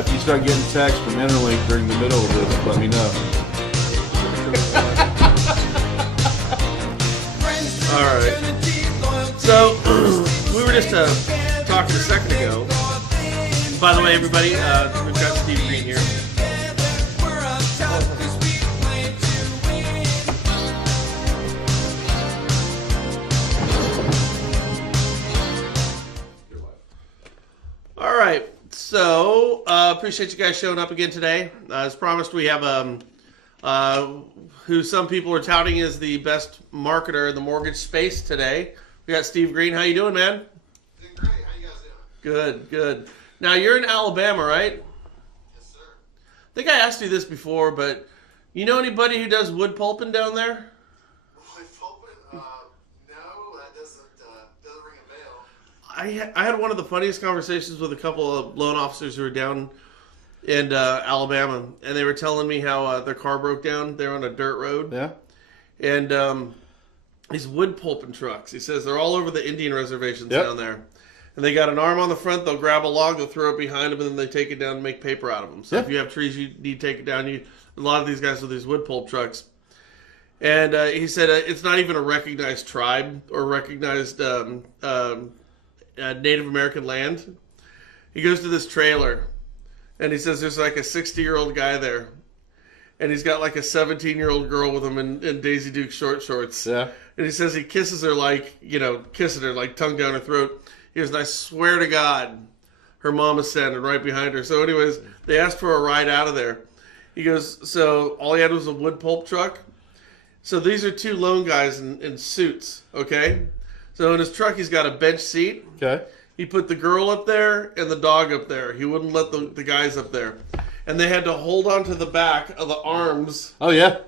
After you start getting texts from Interlink during the middle of this, let me know. All right. So we were just talking a second ago. By the way, everybody, we've got Steve Green here. All right. So appreciate you guys showing up again today. As promised, we have who some people are touting as the best marketer in the mortgage space today. We got Steve Green. How you doing, man? Doing great. How you guys doing? Good, good. Now, you're in Alabama, right? Yes, sir. I think I asked you this before, but you know anybody who does wood pulping down there? Wood pulping? No, that doesn't ring a bell. I had one of the funniest conversations with a couple of loan officers who were down in Alabama, and they were telling me how their car broke down. They're on a dirt road. Yeah. And these wood pulping trucks, he says they're all over the Indian reservations down there. And they got an arm on the front, they'll grab a log, they'll throw it behind them, and then they take it down and make paper out of them. So if you have trees you need to take it down, a lot of these guys with these wood pulp trucks. And he said it's not even a recognized tribe or recognized Native American land. He goes to this trailer, and he says there's like a 60-year-old guy there. And he's got like a 17-year-old girl with him in Daisy Duke short shorts. Yeah. And he says he kisses her like, kissing her like tongue down her throat. He goes, and I swear to God, her mom is standing right behind her. So anyways, they asked for a ride out of there. He goes, so all he had was a wood pulp truck. So these are two loan guys in suits, okay? So in his truck, he's got a bench seat. Okay. He put the girl up there and the dog up there. He wouldn't let the guys up there. And they had to hold on to the back of the arms. Oh, yeah.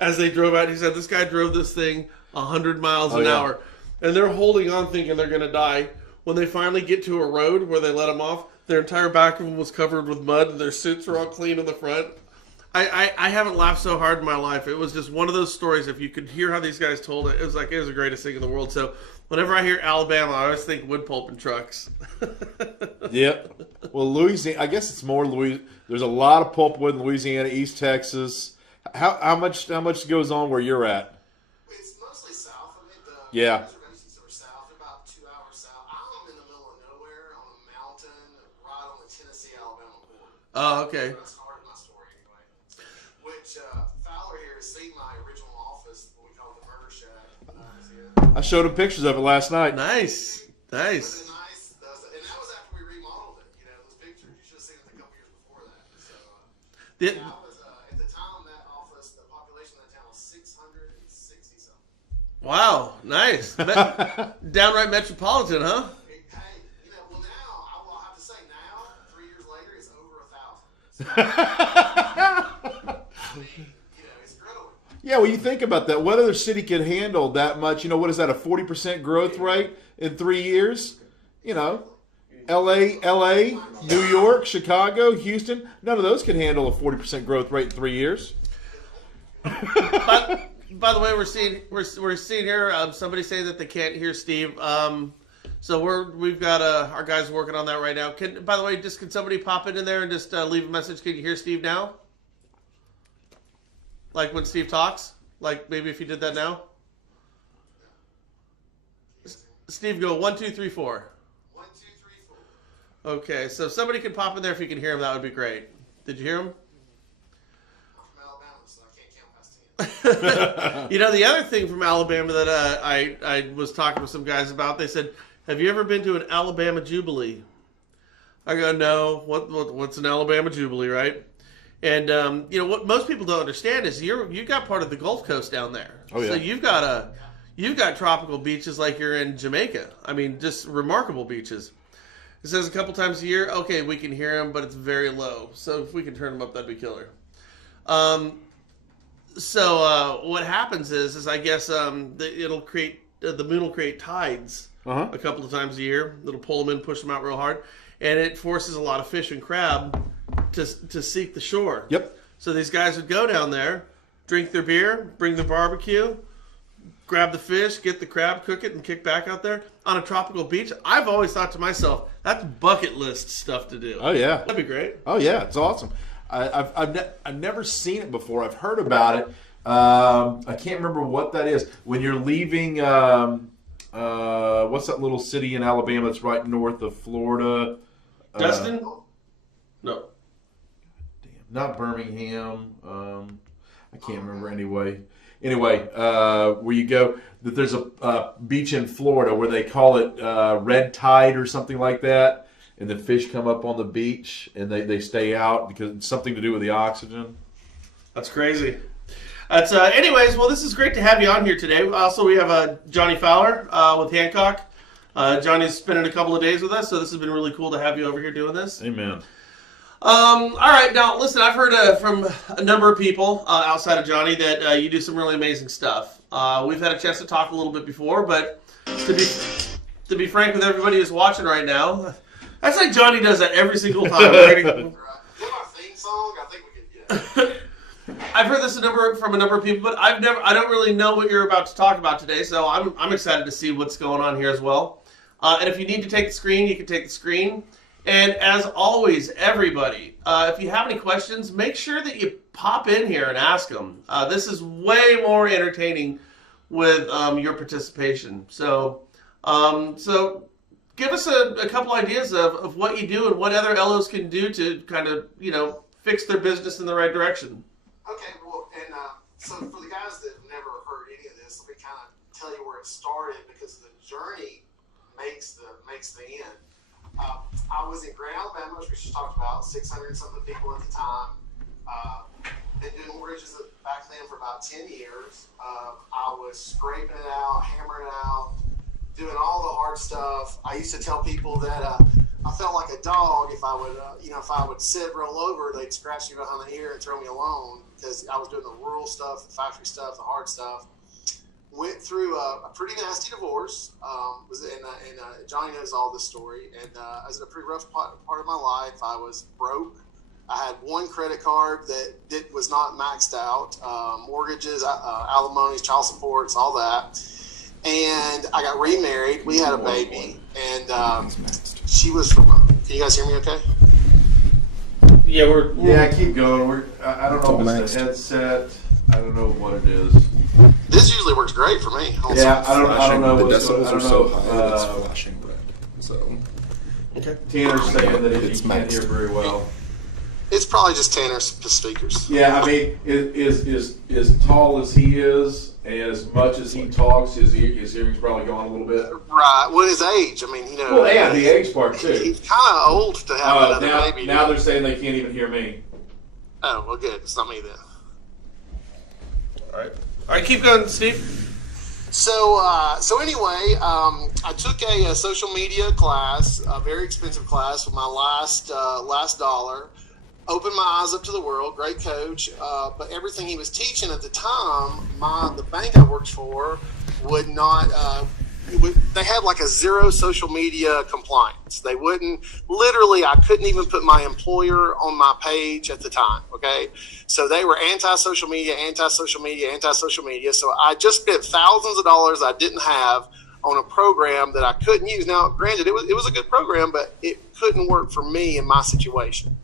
As they drove out. He said this guy drove this thing 100 miles an hour. And they're holding on thinking they're going to die. When they finally get to a road where they let them off, their entire back of them was covered with mud. And their suits were all clean in the front. I haven't laughed so hard in my life. It was just one of those stories. If you could hear how these guys told it, it was like it was the greatest thing in the world. So whenever I hear Alabama, I always think wood pulp and trucks. Yep. Well, Louisiana, I guess it's more Louisiana. There's a lot of pulpwood in Louisiana, East Texas. How much goes on where you're at? It's mostly south of it. Yeah. Reservations are south, about 2 hours south. I'm in the middle of nowhere on a mountain right on the Tennessee-Alabama border. Oh, okay. That's part of my story anyway. Which Fowler here has seen my original office, what we call the Murder Shack. I showed him pictures of it last night. Nice. Nice. And that was after we remodeled it. Those pictures. You should have seen it a couple years before that. So, at the time, that office, the population of the town was 660 something. Wow, nice. Downright metropolitan, huh? Hey, well now, I will have to say now, 3 years later, it's over 1,000. So, it's growing. Yeah, well, you think about that. What other city could handle that much? What is that, a 40% growth rate in 3 years? L.A., New York, Chicago, Houston. None of those can handle a 40% growth rate in 3 years. By the way, we're seeing here somebody say that they can't hear Steve. So we've got our guys working on that right now. By the way, can somebody pop it in there and just leave a message? Can you hear Steve now? Like when Steve talks? Like maybe if you did that now? Steve, go 1, 2, 3, 4. 1, 2, 3, 4. Okay, so if somebody could pop in there if you can hear him, that would be great. Did you hear him? I'm from Alabama, so I can't count past 10. The other thing from Alabama that I was talking with some guys about, they said, have you ever been to an Alabama Jubilee? I go, no. What's an Alabama Jubilee, right? And what most people don't understand is you got part of the Gulf Coast down there. Oh yeah. So you've got tropical beaches like you're in Jamaica. I mean, just remarkable beaches. It says a couple times a year, okay, we can hear them, but it's very low. So if we can turn them up, that'd be killer. So what happens is I guess it'll create the moon will create tides a couple of times a year. It'll pull them in, push them out real hard, and it forces a lot of fish and crab to seek the shore. Yep. So these guys would go down there, drink their beer, bring their barbecue, grab the fish, get the crab, cook it, and kick back out there on a tropical beach. I've always thought to myself, that's bucket list stuff to do. Oh yeah, that'd be great. Oh yeah, it's awesome. I've never seen it before. I've heard about it. I can't remember what that is. When you're leaving, what's that little city in Alabama that's right north of Florida? Destin? No. Damn, not Birmingham. I can't remember anyway. Anyway, where you go, that there's a beach in Florida where they call it red tide or something like that, and the fish come up on the beach and they stay out because it's something to do with the oxygen. That's crazy. That's anyways. Well, this is great to have you on here today. Also, we have Johnny Fowler with Hancock. Johnny's spending a couple of days with us, so this has been really cool to have you over here doing this. Amen. All right, now listen. I've heard from a number of people outside of Johnny that you do some really amazing stuff. We've had a chance to talk a little bit before, but to be frank with everybody who's watching right now, that's like Johnny does that every single time. Get our theme song. I think we can get it. I've heard this from a number of people, but I don't really know what you're about to talk about today, so I'm excited to see what's going on here as well. And if you need to take the screen, you can take the screen. And as always, everybody, if you have any questions, make sure that you pop in here and ask them. This is way more entertaining with your participation. So give us a couple ideas of what you do and what other LOs can do to kind of, fix their business in the right direction. Okay, well, and so for the guys that have never heard any of this, let me kind of tell you where it started, because the journey makes the end. I was in Grand Alabama, which we just talked about, 600 and something people at the time. Been doing mortgages back then for about 10 years. I was scraping it out, hammering it out, doing all the hard stuff. I used to tell people that I felt like a dog if I would sit, roll over, they'd scratch me behind the ear and throw me alone, because I was doing the rural stuff, the factory stuff, the hard stuff. Went through a pretty nasty divorce. Johnny knows all this story. And I was in a pretty rough part of my life. I was broke. I had one credit card that was not maxed out. Mortgages, alimonies, child supports, all that. And I got remarried. We had a baby. And she was from... Can you guys hear me okay? Yeah, keep going. I don't know if it's the headset. I don't know what it is. This usually works great for me. I don't know. The decibels are so high that it's flashing red. So, okay. Tanner's saying that he can't hear very well. It's probably just Tanner's speakers. Yeah, I mean, is as tall as he is, as much as he talks, his hearing's probably gone a little bit. Right. Well, his age. I mean, Well, yeah, the age part too. He's kind of old to have another baby. Now they're saying they can't even hear me. Oh, well, good. It's not me then. All right, keep going, Steve. So anyway, I took a social media class, a very expensive class, with my last dollar. Opened my eyes up to the world. Great coach, but everything he was teaching at the time, the bank I worked for would not. They had like a zero social media compliance. They wouldn't. Literally, I couldn't even put my employer on my page at the time. Okay, so they were anti-social media. So I just spent thousands of dollars I didn't have on a program that I couldn't use. Now, granted, it was a good program, but it couldn't work for me in my situation.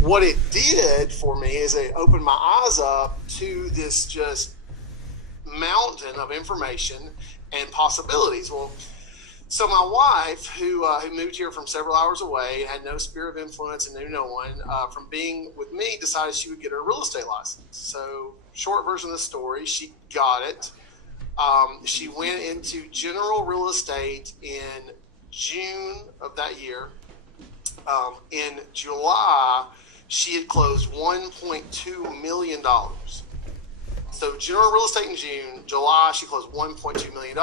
What it did for me is it opened my eyes up to this just mountain of information and possibilities. Well, so my wife, who moved here from several hours away, had no sphere of influence and knew no one, from being with me, decided she would get her real estate license. So, short version of the story, she got it. She went into general real estate in June of that year. In July, she had closed $1.2 million. So general real estate in June, July, she closed $1.2 million.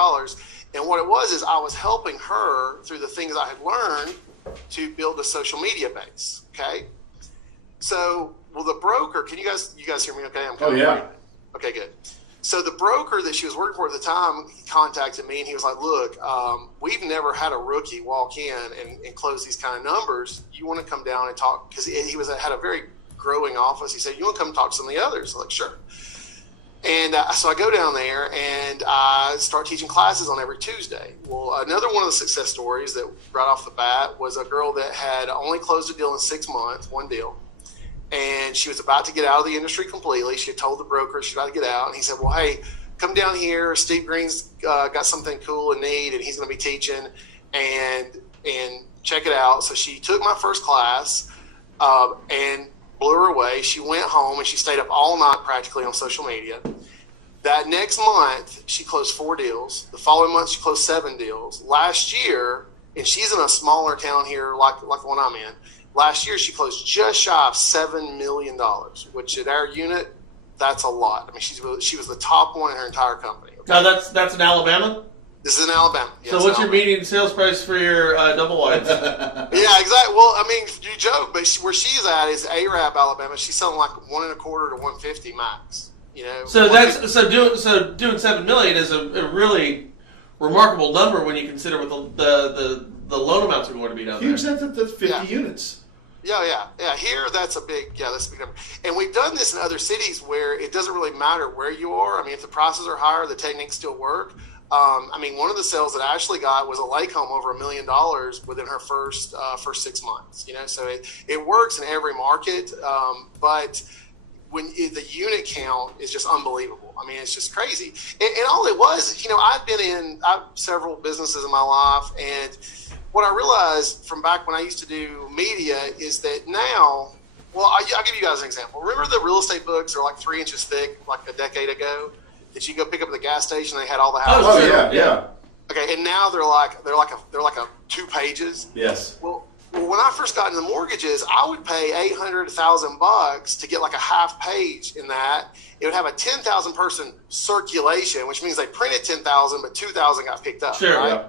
And what it was is I was helping her through the things I had learned to build a social media base. Okay. So, well, the broker, can you guys hear me okay? Yeah. Okay, good. So the broker that she was working for at the time, he contacted me and he was like, look, we've never had a rookie walk in and close these kind of numbers. You want to come down and talk? Because he had a very growing office. He said, you want to come talk to some of the others? I'm like, sure. And so I go down there and I start teaching classes on every Tuesday. Well, another one of the success stories that right off the bat was a girl that had only closed a deal in 6 months, one deal. And she was about to get out of the industry completely. She had told the broker she was about to get out. And he said, well, hey, come down here. Steve Green's got something cool and neat, and he's going to be teaching. And check it out. So she took my first class and blew her away. She went home and she stayed up all night practically on social media. That next month, she closed 4 deals. The following month, she closed 7 deals. Last year, and she's in a smaller town here like the one I'm in, last year she closed just shy of $7 million, which at our unit, that's a lot. I mean, she was the top one in her entire company. Okay? Now that's in Alabama? This is in Alabama. Yes, so what's your median sales price for your double wides? Yeah, exactly. Well, I mean, you joke, but where she's at is Arab, Alabama. She's selling like $125 to $150 max. You know. So doing $7 million is a really remarkable number when you consider what the loan amounts are going to be down Huge. there. That's 50 units. Yeah. Here, that's a big number. And we've done this in other cities where it doesn't really matter where you are. I mean, if the prices are higher, the techniques still work. I mean, one of the sales that Ashley got was a lake home over $1 million within her first 6 months. You know, so it works in every market, but when the unit count is just unbelievable. I mean, it's just crazy. And all it was, you know, I've several businesses in my life, and what I realized from back when I used to do media is that now, well, I'll give you guys an example. Remember the real estate books are like 3 inches thick, like a decade ago? That you go pick up at the gas station, they had all the houses. Oh yeah. Okay, and now they're like a 2 pages. Yes. Well, when I first got into mortgages, I would pay $800, $1,000 to get like a half page in that. It would have a 10,000 person circulation, which means they printed 10,000, but 2,000 got picked up. Sure. Right? Yeah.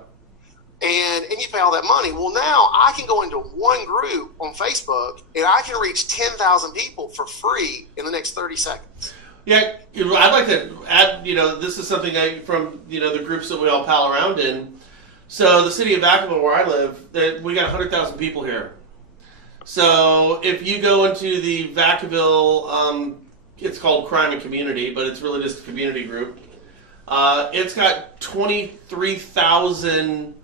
And you pay all that money. Well, now I can go into one group on Facebook and I can reach 10,000 people for free in the next 30 seconds. Yeah, I'd like to add, you know, this is something from, you know, the groups that we all pal around in. So the city of Vacaville, where I live, we got 100,000 people here. So if you go into the Vacaville, it's called Crime and Community, but it's really just a community group. It's got 23,000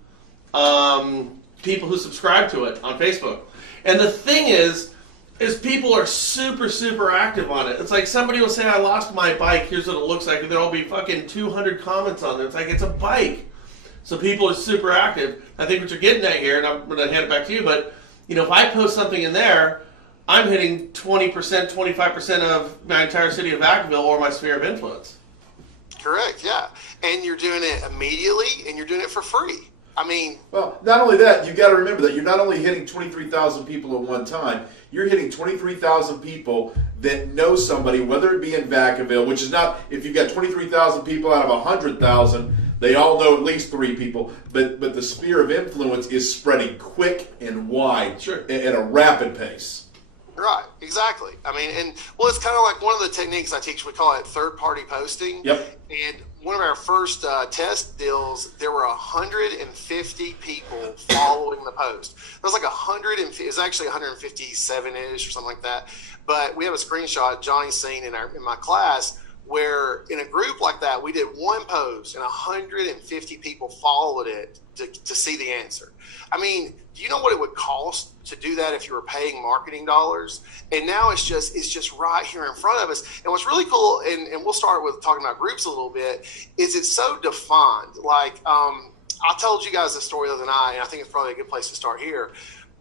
people who subscribe to it on Facebook. And the thing is people are super, super active on it. It's like somebody will say, I lost my bike, here's what it looks like, and there'll be fucking 200 comments on there. It's like, it's a bike. So people are super active. I think what you're getting at here, and I'm going to hand it back to you, but, you know, if I post something in there, I'm hitting 20%, 25% of my entire city of Vacaville or my sphere of influence. Correct, yeah. And you're doing it immediately, and you're doing it for free. I mean... Well, not only that, you got to remember that you're not only hitting 23,000 people at one time, you're hitting 23,000 people that know somebody, whether it be in Vacaville, which is not, if you've got 23,000 people out of 100,000, they all know at least 3 people, but the sphere of influence is spreading quick and wide. Sure. At a rapid pace. Right, exactly. I mean, and well, it's kind of like one of the techniques I teach. We call it third-party posting. Yep. And one of our first test deals, there were 150 people following the post. There was like 150. It was actually 157-ish or something like that. But we have a screenshot Johnny's seen in my class where in a group like that, we did one post and 150 people followed it to see the answer. I mean, do you know what it would cost to do that if you were paying marketing dollars? And now it's just right here in front of us. And what's really cool, and we'll start with talking about groups a little bit, is it's so defined. Like, I told you guys this story the other night, and I think it's probably a good place to start here.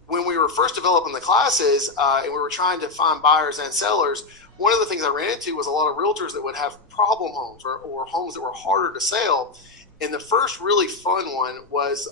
When we were first developing the classes and we were trying to find buyers and sellers, one of the things I ran into was a lot of realtors that would have problem homes or homes that were harder to sell. And the first really fun one was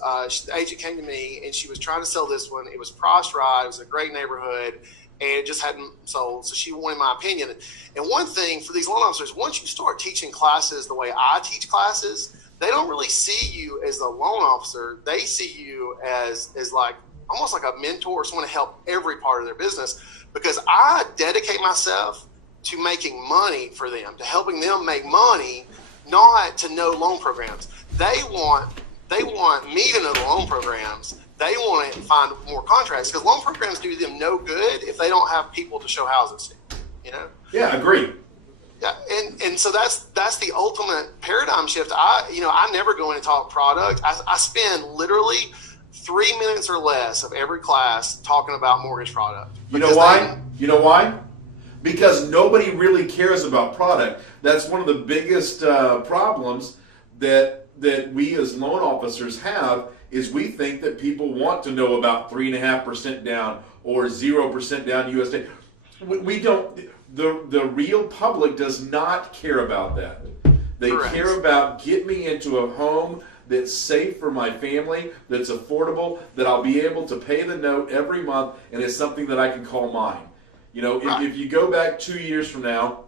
the agent came to me and she was trying to sell this one. It was priced right. It was a great neighborhood and it just hadn't sold. So she wanted my opinion. And one thing for these loan officers, once you start teaching classes the way I teach classes, they don't really see you as the loan officer. They see you as like almost like a mentor or someone to help every part of their business, because I dedicate myself to making money for them, to helping them make money, not to know loan programs. They want me to know the loan programs. They want to find more contracts, because loan programs do them no good if they don't have people to show houses to, you know? Yeah, agree. Yeah, and so that's the ultimate paradigm shift. I never go in and talk product. I spend literally 3 minutes or less of every class talking about mortgage product. You know why? You know why? Because nobody really cares about product. That's one of the biggest problems that we as loan officers have, is we think that people want to know about 3.5% down or 0% down USD. We don't. The real public does not care about that. They Correct. care about, get me into a home that's safe for my family, that's affordable, that I'll be able to pay the note every month, and it's something that I can call mine. You know, Right. if you go back 2 years from now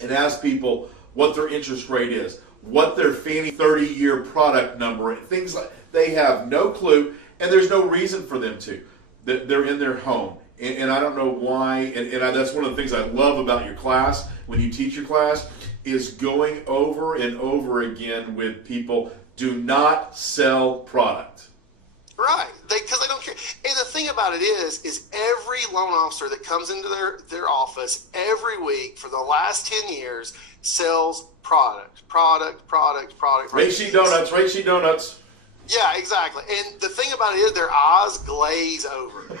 and ask people what their interest rate is, what their Fannie 30-year product number is, things like, they have no clue, and there's no reason for them to. They're in their home. And I don't know why, that's one of the things I love about your class, when you teach your class, is going over and over again with people, do not sell product. Right, because they don't care. And the thing about it is every loan officer that comes into their office every week for the last 10 years sells product. Rate sheet donuts. Yeah, exactly. And the thing about it is their eyes glaze over.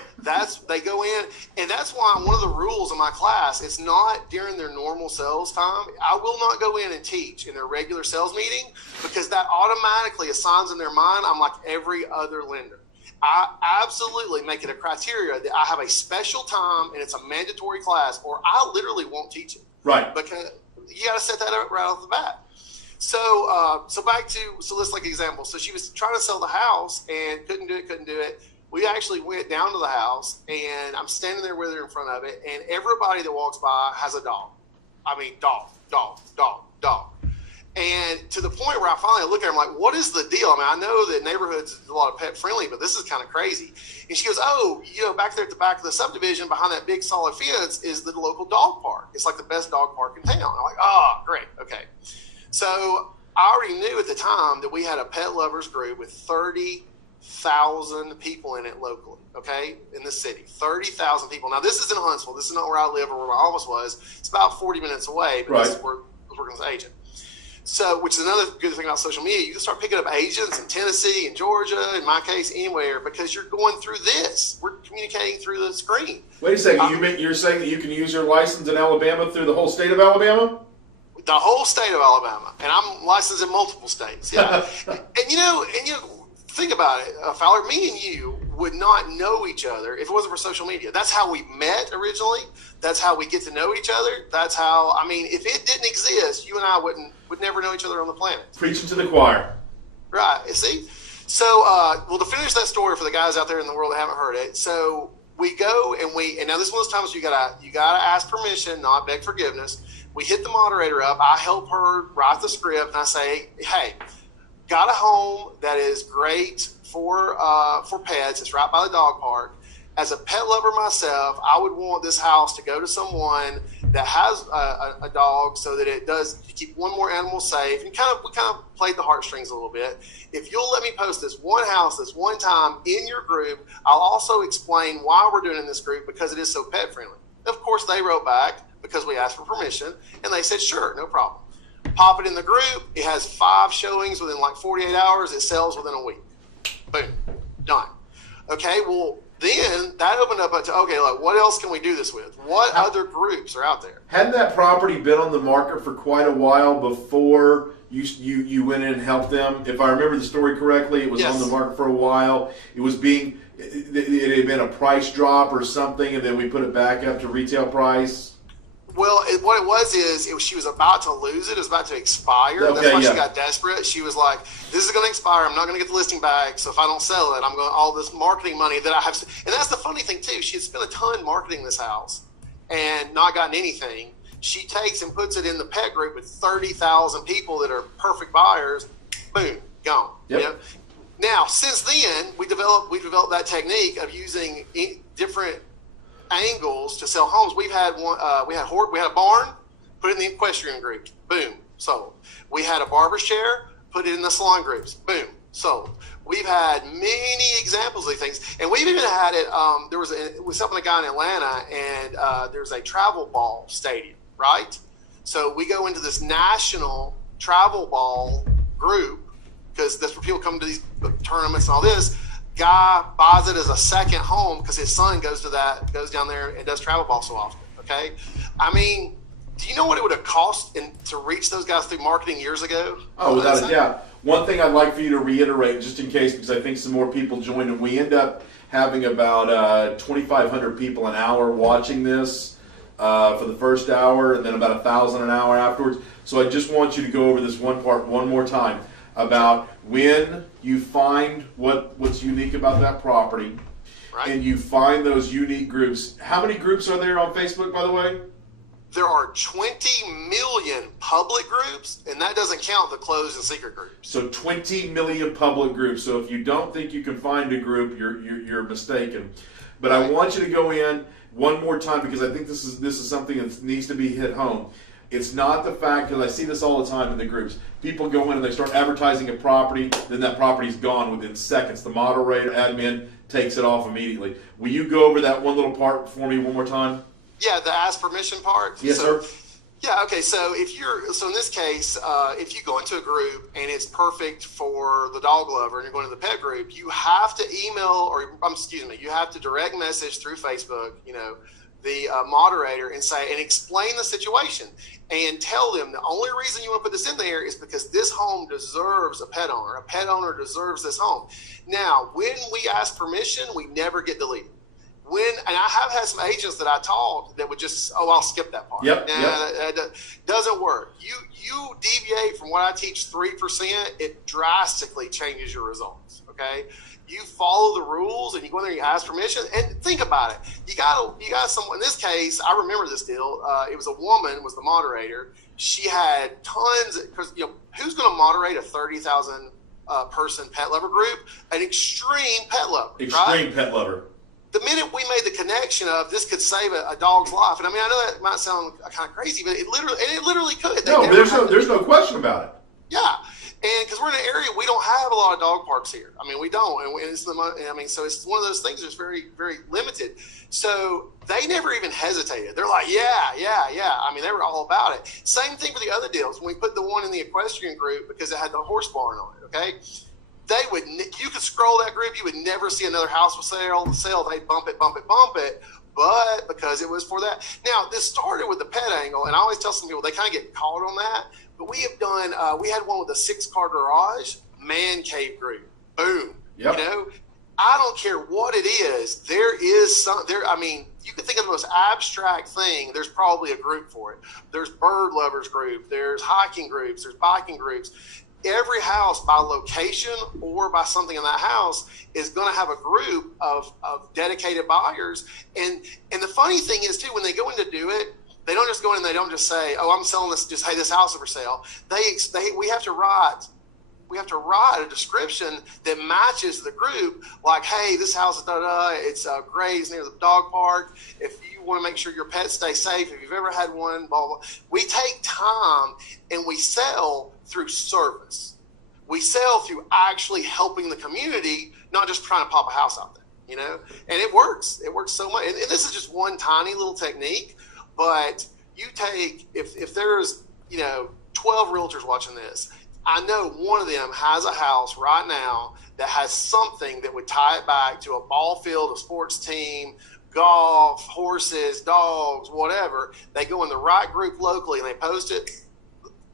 They go in, and that's why one of the rules of my class, it's not during their normal sales time. I will not go in and teach in their regular sales meeting, because that automatically assigns in their mind I'm like every other lender. I absolutely make it a criteria that I have a special time and it's a mandatory class, or I literally won't teach it. Right. Because you got to set that up right off the bat. So let's like example. So she was trying to sell the house and couldn't do it. We actually went down to the house, and I'm standing there with her in front of it, and everybody that walks by has a dog. I mean, dog. And to the point where I finally look at her, I'm like, what is the deal? I mean, I know that neighborhoods are a lot of pet friendly, but this is kind of crazy. And she goes, oh, back there at the back of the subdivision behind that big solid fence is the local dog park. It's like the best dog park in town. I'm like, oh, great. Okay. So I already knew at the time that we had a pet lovers group with 30,000 people in it locally, okay, in the city. 30,000 people. Now, this is in Huntsville. This is not where I live or where my office was. It's about 40 minutes away, but this is where I was working as an agent. So, which is another good thing about social media. You can start picking up agents in Tennessee and Georgia, in my case, anywhere, because you're going through this. We're communicating through the screen. Wait a second. You're saying that you can use your license in Alabama through the whole state of Alabama? The whole state of Alabama, and I'm licensed in multiple states. Yeah, and think about it, Fowler. Me and you would not know each other if it wasn't for social media. That's how we met originally. That's how we get to know each other. That's how. I mean, if it didn't exist, you and I would never know each other on the planet. Preaching to the choir. Right. You see. So, well, to finish that story for the guys out there in the world that haven't heard it. So we go and now this is one of those times you gotta ask permission, not beg forgiveness. We hit the moderator up. I help her write the script, and I say, hey, got a home that is great for pets. It's right by the dog park. As a pet lover myself, I would want this house to go to someone that has a dog, so that it does keep one more animal safe. And we kind of played the heartstrings a little bit. If you'll let me post this one house this one time in your group, I'll also explain why we're doing it in this group, because it is so pet friendly. Of course, they wrote back, because we asked for permission, and they said, sure, no problem. Pop it in the group. It has 5 showings within like 48 hours. It sells within a week. Boom. Done. Okay, well, then that opened up to, okay, like, what else can we do this with? What other groups are out there? Hadn't that property been on the market for quite a while before you went in and helped them? If I remember the story correctly, it was on the market for a while. It had been a price drop or something, and then we put it back up to retail price. Well, what it was is she was about to lose it. It was about to expire. Okay, that's why she got desperate. She was like, this is going to expire. I'm not going to get the listing back. So if I don't sell it, I'm going all this marketing money that I have. And that's the funny thing, too. She had spent a ton marketing this house and not gotten anything. She takes and puts it in the pet group with 30,000 people that are perfect buyers. Boom, gone. Yep. You know? Now, since then, we developed that technique of using different angles to sell homes. We had a barn, put it in the equestrian group, boom, sold. We had a barber's chair, put it in the salon groups, boom, sold. We've had many examples of these things, and we've even had it. There was helping a guy in Atlanta, and there's a travel ball stadium, right? So we go into this national travel ball group, because that's where people come to these tournaments and all this. Guy buys it as a second home because his son goes down there and does travel ball so often. Okay, I mean, do you know what it would have cost to reach those guys through marketing years ago? Oh, without a doubt. One thing I'd like for you to reiterate, just in case, because I think some more people join, and we end up having about 2,500 people an hour watching this for the first hour, and then about 1,000 an hour afterwards. So I just want you to go over this one part one more time about when you find what's unique about that property, right, and you find those unique groups. How many groups are there on Facebook, by the way? There are 20 million public groups, and that doesn't count the closed and secret groups. So 20 million public groups. So if you don't think you can find a group, you're mistaken. But I want you to go in one more time, because I think this is something that needs to be hit home. It's not the fact, because I see this all the time in the groups. People go in and they start advertising a property, then that property's gone within seconds. The moderator, admin, takes it off immediately. Will you go over that one little part for me one more time? Yeah, the ask permission part. Yes, sir. Yeah, okay. So in this case, if you go into a group and it's perfect for the dog lover, and you're going to the pet group, you have to you have to direct message through Facebook, the moderator, and explain the situation and tell them the only reason you want to put this in there is because this home deserves a pet owner. A pet owner deserves this home. Now, when we ask permission, we never get deleted. And I have had some agents that I taught that would just, I'll skip that part. Yep. That doesn't work. You deviate from what I teach 3%, it drastically changes your results. Okay, you follow the rules and you go in there and you ask permission. And think about it. You got someone. In this case, I remember this deal. It was a woman was the moderator. She had tons, because who's going to moderate a 30,000 person pet lover group? An extreme pet lover. Extreme pet lover. The minute we made the connection of this could save a dog's life, and I mean, I know that might sound kind of crazy, but it literally could. There's no question about it. Yeah, and because we're in an area we don't have a lot of dog parks here. I mean, we don't, so it's one of those things that's very, very limited. So they never even hesitated. They're like, yeah. I mean, they were all about it. Same thing for the other deals. When we put the one in the equestrian group because it had the horse barn on it. Okay. You could scroll that group, you would never see another house for sale. They'd bump it. But because it was for that. Now, this started with the pet angle, and I always tell some people they kind of get caught on that. But we have done, we had one with a 6-car garage, man cave group. Boom. Yep. I don't care what it is. There is you can think of the most abstract thing. There's probably a group for it. There's bird lovers group. There's hiking groups. There's biking groups. Every house, by location or by something in that house, is going to have a group of dedicated buyers. And the funny thing is, too, when they go in to do it, they don't just go in and they don't just say, "Oh, I'm selling this. Just hey, this house is for sale." We have to write a description that matches the group. Like, hey, this house is it's great. It's near the dog park. If you want to make sure your pets stay safe, if you've ever had one, blah, blah. We take time and we sell through service. We sell through actually helping the community, not just trying to pop a house out there, and it works. It works so much. And this is just one tiny little technique, but you take, if there's, 12 realtors watching this, I know one of them has a house right now that has something that would tie it back to a ball field, a sports team, golf, horses, dogs, whatever. They go in the right group locally and they post it,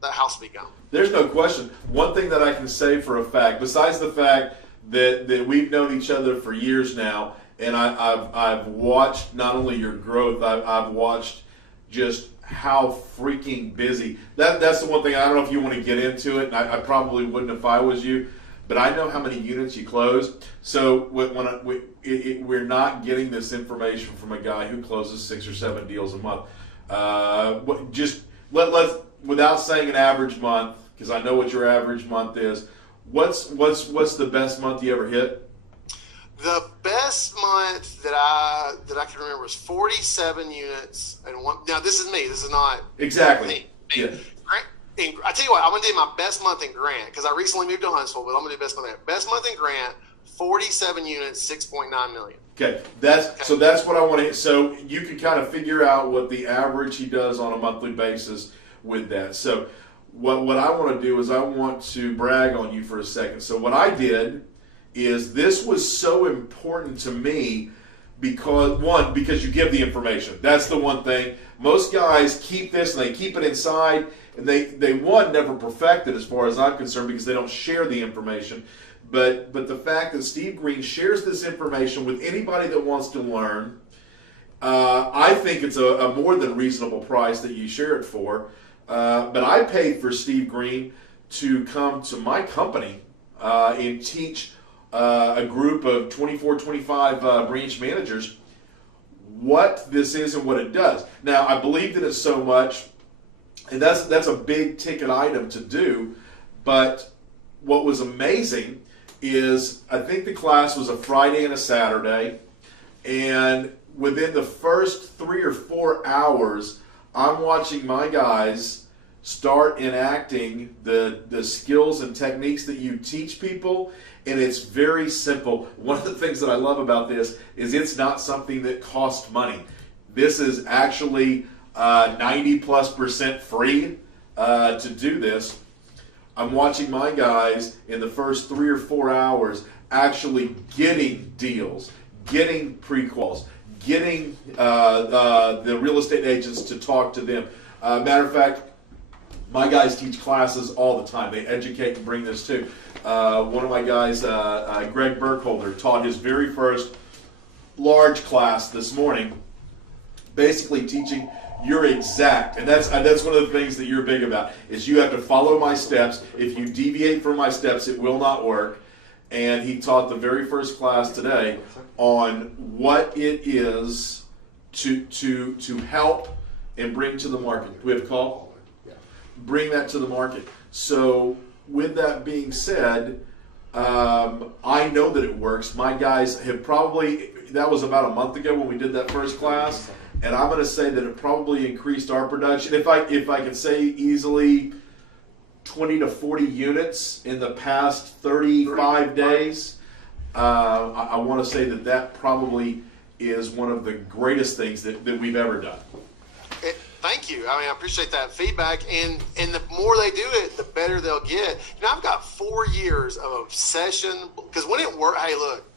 the house will be gone. There's no question. One thing that I can say for a fact, besides the fact that we've known each other for years now, and I've watched not only your growth, I've watched just how freaking busy. That's the one thing. I don't know if you want to get into it, and I probably wouldn't if I was you, but I know how many units you close. So we're not getting this information from a guy who closes 6 or 7 deals a month. Let's without saying an average month, because I know what your average month is. What's the best month you ever hit? The best month that I can remember was 47 units and one. Now this is me. This is not exactly me. Yeah. I tell you what, I'm gonna do my best month in Grant because I recently moved to Huntsville, but I'm gonna do best month there. Best month in Grant, 47 units, 6.9 million. Okay, so that's what I want to. So you can kind of figure out what the average he does on a monthly basis. with that. So what I want to do is I want to brag on you for a second. So what I did is this was so important to me because you give the information. That's the one thing. Most guys keep this and they keep it inside, and they never perfect it as far as I'm concerned because they don't share the information. But the fact that Steve Green shares this information with anybody that wants to learn, I think it's a more than reasonable price that you share it for. But I paid for Steve Green to come to my company and teach a group of 24, 25 branch managers what this is and what it does. Now, I believed in it so much, and that's a big ticket item to do, but what was amazing is I think the class was a Friday and a Saturday, and within the first 3 or 4 hours, I'm watching my guys start enacting the skills and techniques that you teach people, and it's very simple. One of the things that I love about this is it's not something that costs money. This is actually 90+% free to do this. I'm watching my guys in the first 3 or 4 hours actually getting deals, getting pre-quals, getting the real estate agents to talk to them. Matter of fact, my guys teach classes all the time. They educate and bring this too. One of my guys, Greg Burkholder, taught his very first large class this morning, basically teaching your exact, and that's one of the things that you're big about, is you have to follow my steps. If you deviate from my steps, it will not work. And he taught the very first class today on what it is to help and bring to the market. Do we have a call? Bring that to the market. So with that being said, I know that it works. My guys have probably, that was about a month ago when we did that first class, and I'm going to say that it probably increased our production. If I can say easily 20 to 40 units in the past 35 days, I want to say that probably is one of the greatest things that we've ever done. Thank you. I mean, I appreciate that feedback. And the more they do it, the better they'll get. You know, I've got 4 years of obsession because when it worked, hey, look,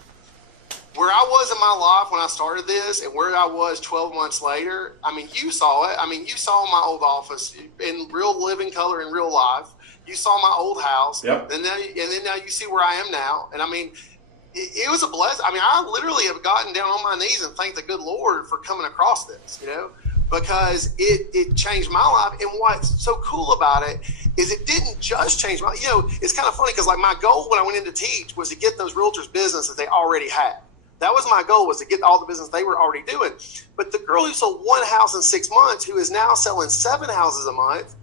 where I was in my life when I started this and where I was 12 months later, I mean, you saw it. I mean, you saw my old office in real living color in real life. You saw my old house. Yep. And then now you see where I am now. And I mean, it was a blessing. I mean, I literally have gotten down on my knees and thanked the good Lord for coming across this, you know, because it changed my life. And what's so cool about it is it didn't just change my, you know, it's kind of funny because like my goal when I went in to teach was to get those realtors business that they already had. That was my goal, was to get all the business they were already doing. But the girl who sold 1 house in 6 months, who is now selling 7 houses a month,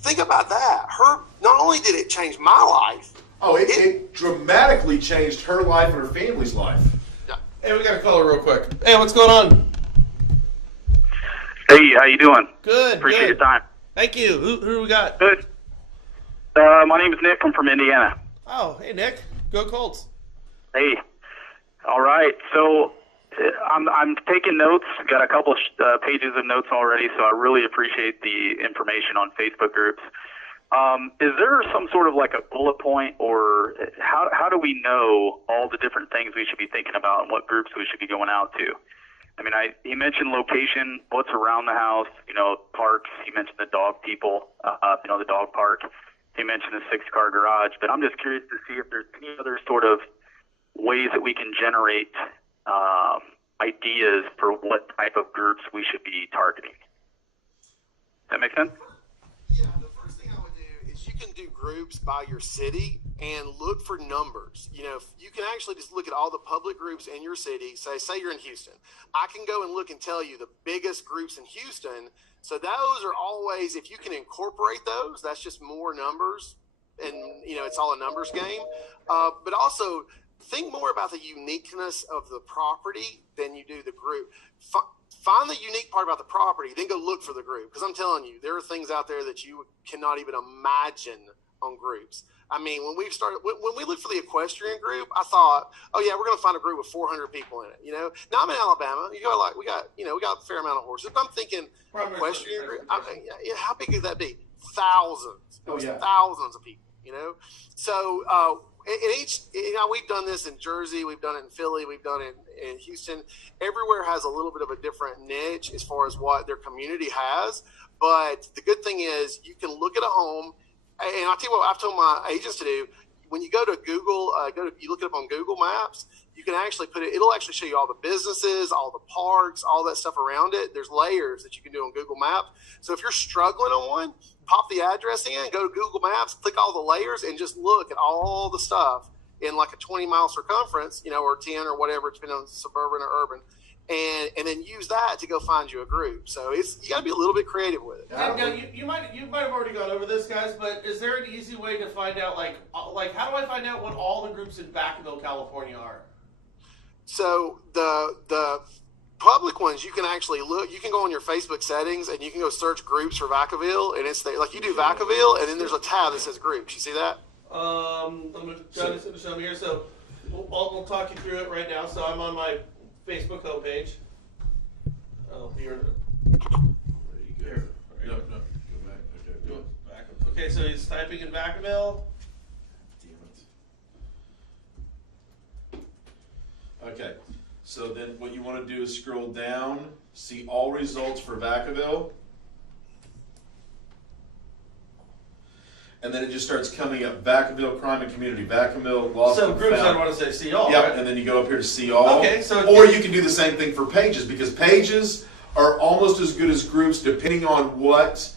think about that. Her, not only did it change my life. Oh, it dramatically changed her life and her family's life. Yeah. Hey, we got a caller real quick. Hey, what's going on? Hey, how you doing? Good. Appreciate good. your time. Thank you. Who we got? Good. My name is Nick. I'm from Indiana. Oh, hey, Nick. Go Colts. Hey. All right. So I'm taking notes. Got a couple pages of notes already, so I really appreciate the information on Facebook groups. Is there some sort of like a bullet point, or how do we know all the different things we should be thinking about and what groups we should be going out to? I mean, he mentioned location, what's around the house, you know, parks. He mentioned the dog people, you know, the dog park. He mentioned the 6-car garage. But I'm just curious to see if there's any other sort of ways that we can generate ideas for what type of groups we should be targeting. Does that make sense? Yeah, the first thing I would do is you can do groups by your city and look for numbers. You know, you can actually just look at all the public groups in your city. Say you're in Houston. I can go and look and tell you the biggest groups in Houston. So those are always, if you can incorporate those, that's just more numbers. And, you know, it's all a numbers game. But also think more about the uniqueness of the property than you do the group. Find the unique part about the property, then go look for the group. Because I'm telling you, there are things out there that you cannot even imagine on groups. I mean, when we started, when we looked for the equestrian group, I thought, oh yeah, we're going to find a group with 400 people in it. You know, now I'm in Alabama. You go like we got a fair amount of horses. But I'm thinking equestrian group. How big could that be? Thousands. Oh yeah, thousands of people. You know, so we've done this in Jersey, we've done it in Philly, we've done it in Houston. Everywhere has a little bit of a different niche as far as what their community has. But the good thing is you can look at a home, and I'll tell you what I've told my agents to do. When you go to Google, you look it up on Google Maps, you can actually it'll actually show you all the businesses, all the parks, all that stuff around it. There's layers that you can do on Google Maps. So if you're struggling on one, pop the address in, go to Google Maps, click all the layers, and just look at all the stuff in like a 20-mile circumference, or 10 or whatever, depending on suburban or urban, and then use that to go find you a group. So you got to be a little bit creative with it. Now, you might have already gone over this, guys, but is there an easy way to find out, like how do I find out what all the groups in Vacaville, California are? So the public ones, you can actually look. You can go on your Facebook settings and you can go search groups for Vacaville, and it's there. Like you do Vacaville, and then there's a tab that says groups. You see that? I'm going to show me here. So we'll talk you through it right now. So I'm on my Facebook homepage. Oh, here. Here. No, go back. Okay, Go back. Okay, so he's typing in Vacaville. Okay, so then what you want to do is scroll down, see all results for Vacaville. And then it just starts coming up, Vacaville Crime and Community, Vacaville Lost So and groups, Found. I want to say see all, Yep, right? and then you go up here to see all. Okay, so or you can do the same thing for pages, because pages are almost as good as groups depending on what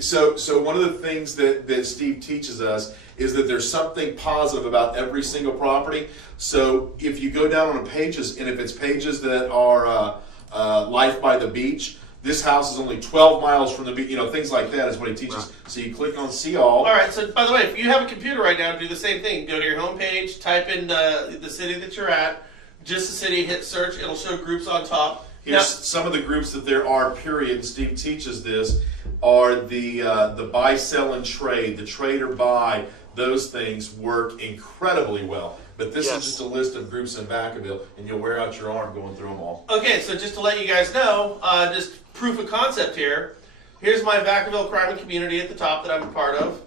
so one of the things that Steve teaches us is that there's something positive about every single property. So if you go down on pages, and if it's pages that are Life by the Beach, this house is only 12 miles from the beach, things like that is what he teaches. Right. So you click on see all. All right, so by the way, if you have a computer right now, do the same thing. Go to your homepage, type in the city that you're at, just the city, hit search, it'll show groups on top. Here's some of the groups that there are, period. Steve teaches this, are the buy, sell, and trade, the trade or buy. Those things work incredibly well. But this is just a list of groups in Vacaville, and you'll wear out your arm going through them all. Okay, so just to let you guys know, just proof of concept here. Here's my Vacaville Crime and Community at the top that I'm a part of.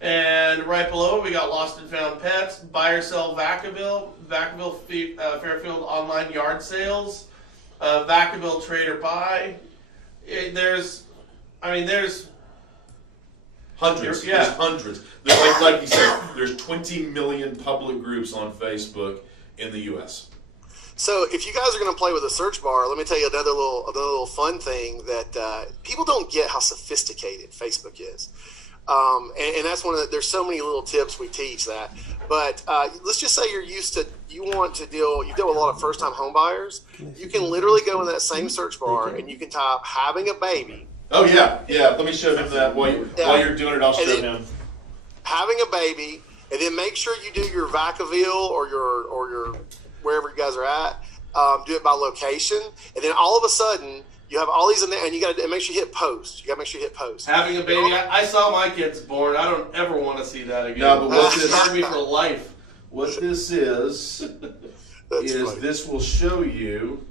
And right below we got Lost and Found Pets, Buy or Sell Vacaville, Vacaville Fairfield Online Yard Sales, Vacaville Trade or Buy. There's hundreds. Yeah. There's hundreds. Like you said, there's 20 million public groups on Facebook in the U.S. So if you guys are going to play with a search bar, let me tell you another little fun thing that people don't get how sophisticated Facebook is. And that's one of there's so many little tips we teach that. But let's just say you deal with a lot of first-time home buyers. You can literally go in that same search bar and you can type having a baby. Oh, yeah. Let me show him that while you're doing it. I'll show him. Having a baby, and then make sure you do your Vacaville or your wherever you guys are at. Do it by location, and then all of a sudden you have all these in there, and you got to make sure you hit post. You got to make sure you hit post. Having a baby, I saw my kids born. I don't ever want to see that again. No, but what's this? Scarred me for life. What this is funny. This will show you.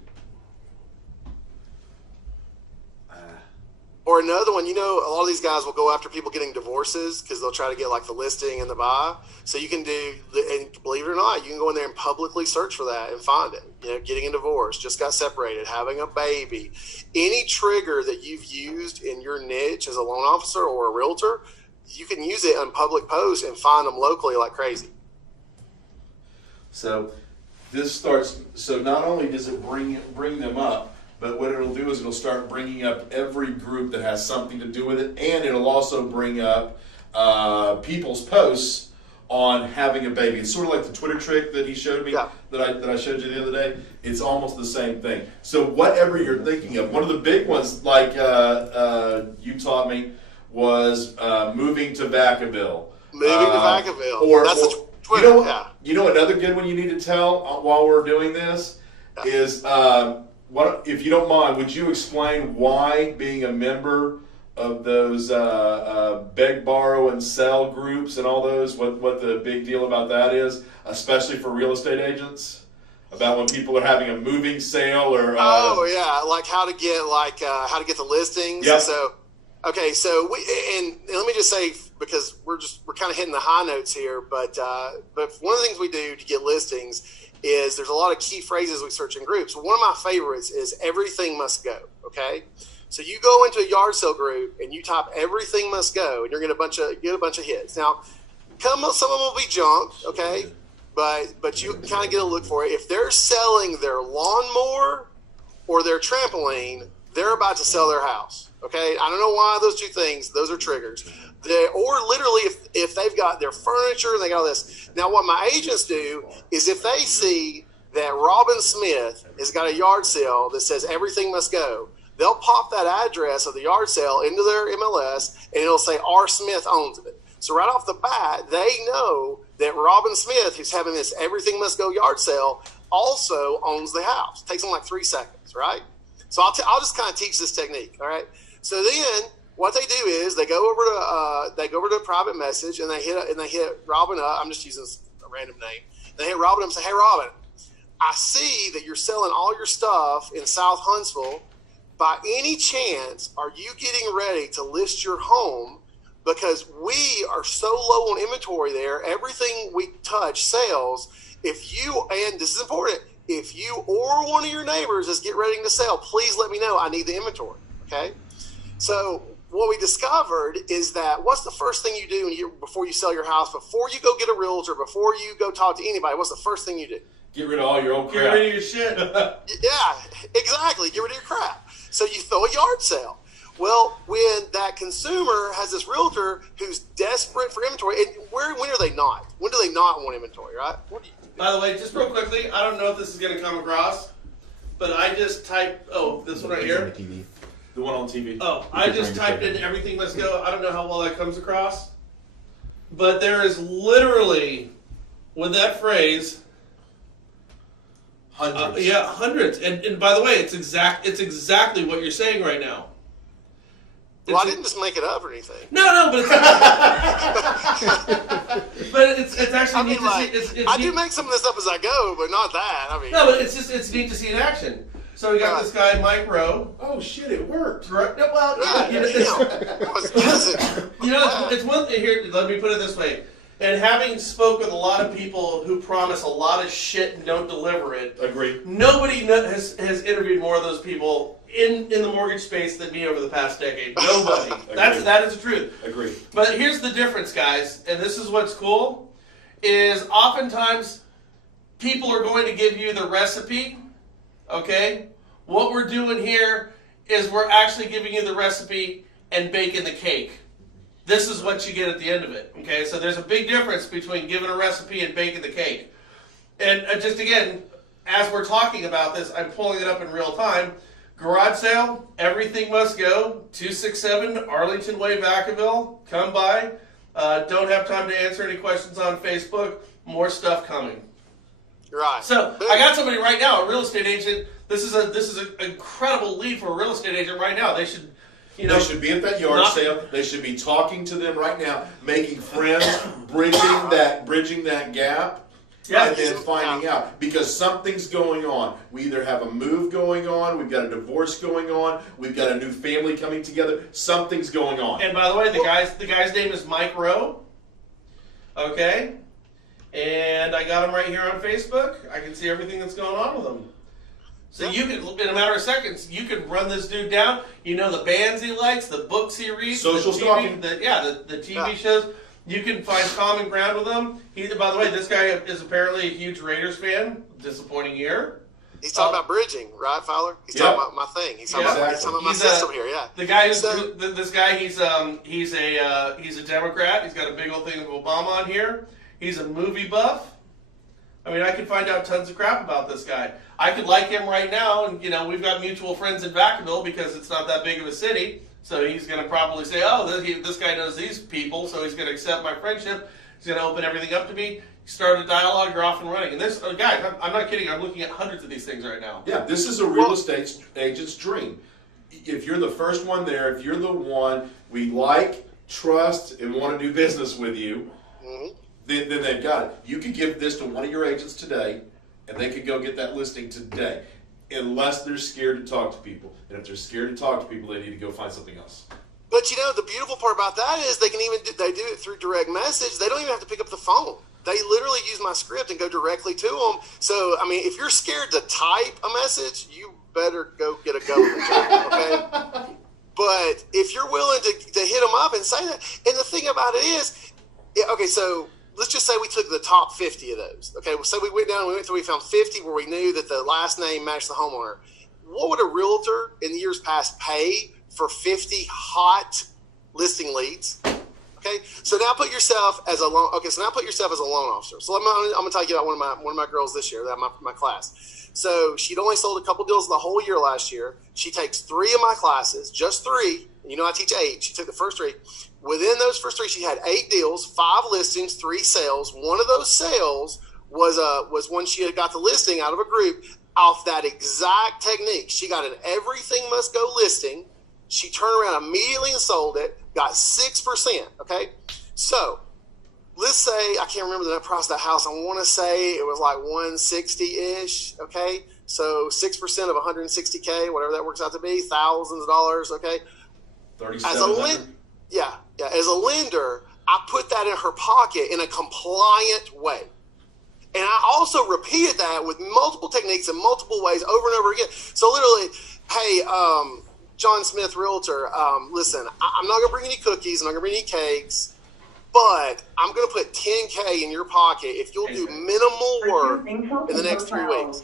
Or another one, a lot of these guys will go after people getting divorces because they'll try to get like the listing and the buy. So you can and believe it or not, you can go in there and publicly search for that and find it. Getting a divorce, just got separated, having a baby. Any trigger that you've used in your niche as a loan officer or a realtor, you can use it on public posts and find them locally like crazy. So this starts. So not only does it bring them up, but what it'll do is it'll start bringing up every group that has something to do with it, and it'll also bring up people's posts on having a baby. It's sort of like the Twitter trick that he showed me, that I showed you the other day. It's almost the same thing. So whatever you're thinking of, one of the big ones, like you taught me, was moving to Vacaville. Moving to Vacaville. That's the Twitter. You know another good one you need to tell while we're doing this is. If you don't mind, would you explain why being a member of those beg, borrow, and sell groups and all those? What the big deal about that is, especially for real estate agents? About when people are having a moving sale or oh yeah, like how to get the listings. Yep. So okay, so and let me just say, because we're kind of hitting the high notes here, but one of the things we do to get listings is there's a lot of key phrases we search in groups. One of my favorites is everything must go. Okay, so you go into a yard sale group and you type everything must go, and you're going to get a bunch of hits. Now, some of them will be junk. Okay. But you can kind of get a look for it. If they're selling their lawnmower or their trampoline, they're about to sell their house. Okay, I don't know why those two things; those are triggers. Or literally, if they've got their furniture and they got all this. Now, what my agents do is if they see that Robin Smith has got a yard sale that says everything must go, they'll pop that address of the yard sale into their MLS, and it'll say R. Smith owns it. So right off the bat, they know that Robin Smith, who's having this everything must go yard sale, also owns the house. It takes them like 3 seconds, right? So I'll just kind of teach this technique, all right? So then what they do is they go over to a private message and they hit Robin up. I'm just using a random name. They hit Robin up and say, "Hey Robin, I see that you're selling all your stuff in South Huntsville. By any chance, are you getting ready to list your home? Because we are so low on inventory there, everything we touch sells. If you," and this is important, "if you or one of your neighbors is getting ready to sell, please let me know. I need the inventory." Okay? So what we discovered is that what's the first thing you do before you sell your house, before you go get a realtor, before you go talk to anybody, what's the first thing you do? Get rid of all your old crap. Get rid of your shit. Yeah, exactly. Get rid of your crap. So you throw a yard sale. Well, when that consumer has this realtor who's desperate for inventory, and when are they not? When do they not want inventory, right? What do you do? By the way, just real quickly, I don't know if this is going to come across, but I just typed, this one right here. The one on TV. Oh, I just typed in everything must go. I don't know how well that comes across, but there is literally, with that phrase, Hundreds. hundreds. And by the way, it's exactly what you're saying right now. Well, I didn't just make it up or anything. No, but it's actually neat to see. I do make some of this up as I go, but not that. I mean, no, but it's neat to see in action. So we got this guy, Mike Rowe. Oh shit! It worked. Right? No, well, it's one thing here. Let me put it this way. And having spoke with a lot of people who promise a lot of shit and don't deliver it, Agree. Nobody has interviewed more of those people in the mortgage space than me over the past decade. Nobody. That is the truth. Agree. But here's the difference, guys, and this is what's cool, is oftentimes people are going to give you the recipe, okay? What we're doing here is we're actually giving you the recipe and baking the cake. This is what you get at the end of it, okay? So there's a big difference between giving a recipe and baking the cake. And just again, as we're talking about this, I'm pulling it up in real time. Garage sale, everything must go. 267 Arlington Way, Vacaville. Come by. Don't have time to answer any questions on Facebook. More stuff coming. right. So I got somebody right now, a real estate agent. This is an incredible lead for a real estate agent right now. They should, They should be at that yard sale. They should be talking to them right now, making friends, bridging that gap. Yeah. And then finding out, because something's going on. We either have a move going on, we've got a divorce going on, we've got a new family coming together. Something's going on. And by the way, the guy's name is Mike Rowe. Okay? And I got him right here on Facebook. I can see everything that's going on with him. So you can, in a matter of seconds, you can run this dude down. You know the bands he likes, the books he reads, Social stalking. the TV shows. You can find common ground with him. By the way, this guy is apparently a huge Raiders fan. Disappointing year. He's talking about bridging, right, Fowler? He's talking about my thing. He's talking about my system here. Yeah. The guy he's a Democrat. He's got a big old thing of Obama on here. He's a movie buff. I mean, I could find out tons of crap about this guy. I could like him right now, and we've got mutual friends in Vacaville because it's not that big of a city. So he's going to probably say, "Oh, this guy knows these people, so he's going to accept my friendship. He's going to open everything up to me." Start a dialogue, you're off and running. And this, guys, I'm not kidding. I'm looking at hundreds of these things right now. Yeah, this is a real estate agent's dream. if you're the first one there, if you're the one we like, trust, and want to do business with you, then they've got it. You could give this to one of your agents today, and they could go get that listing today, unless they're scared to talk to people. And if they're scared to talk to people, they need to go find something else. But you know, the beautiful part about that is they do it through direct message. They don't even have to pick up the phone. They literally use my script and go directly to them. So, I mean, if you're scared to type a message, you better go get a government job, okay? But if you're willing to hit them up and say that, and the thing about it is, okay, so let's just say we took the top 50 of those. Okay, so we went down, we found 50 where we knew that the last name matched the homeowner. What would a realtor in years past pay for 50 hot listing leads? Okay, so now put yourself as a loan. Okay, so now put yourself as a loan officer. So I'm going to talk you about one of my girls this year, my class. So she'd only sold a couple deals the whole year last year. She takes 3 of my classes, just 3. And you know I teach 8. She took the first 3. Within those first 3, she had 8 deals, 5 listings, 3 sales. One of those sales was when she had got the listing out of a group off that exact technique. She got an everything must go listing. She turned around immediately and sold it, got 6%, okay? So let's say, I can't remember the net price of that house. I want to say it was like 160-ish, okay? So 6% of 160K, whatever that works out to be, thousands of dollars, okay? 3,700. As a lender, I put that in her pocket in a compliant way. And I also repeated that with multiple techniques and multiple ways over and over again. So literally, hey, John Smith, realtor, listen, I'm not going to bring any cookies. I'm not going to bring any cakes. But I'm going to put $10K in your pocket if you'll do minimal work in the next 3 weeks.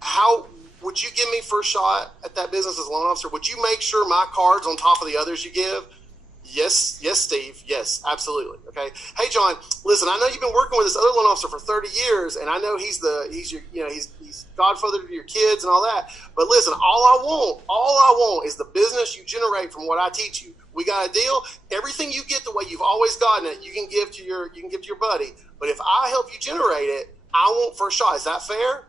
How would you give me first shot at that business as a loan officer? Would you make sure my card's on top of the others you give? Yes, Steve. Yes, absolutely. Okay. Hey, John, listen, I know you've been working with this other loan officer for 30 years, and I know he's godfather to your kids and all that. But listen, all I want is the business you generate from what I teach you. We got a deal. Everything you get the way you've always gotten it, you can give to your buddy. But if I help you generate it, I want first shot. Is that fair?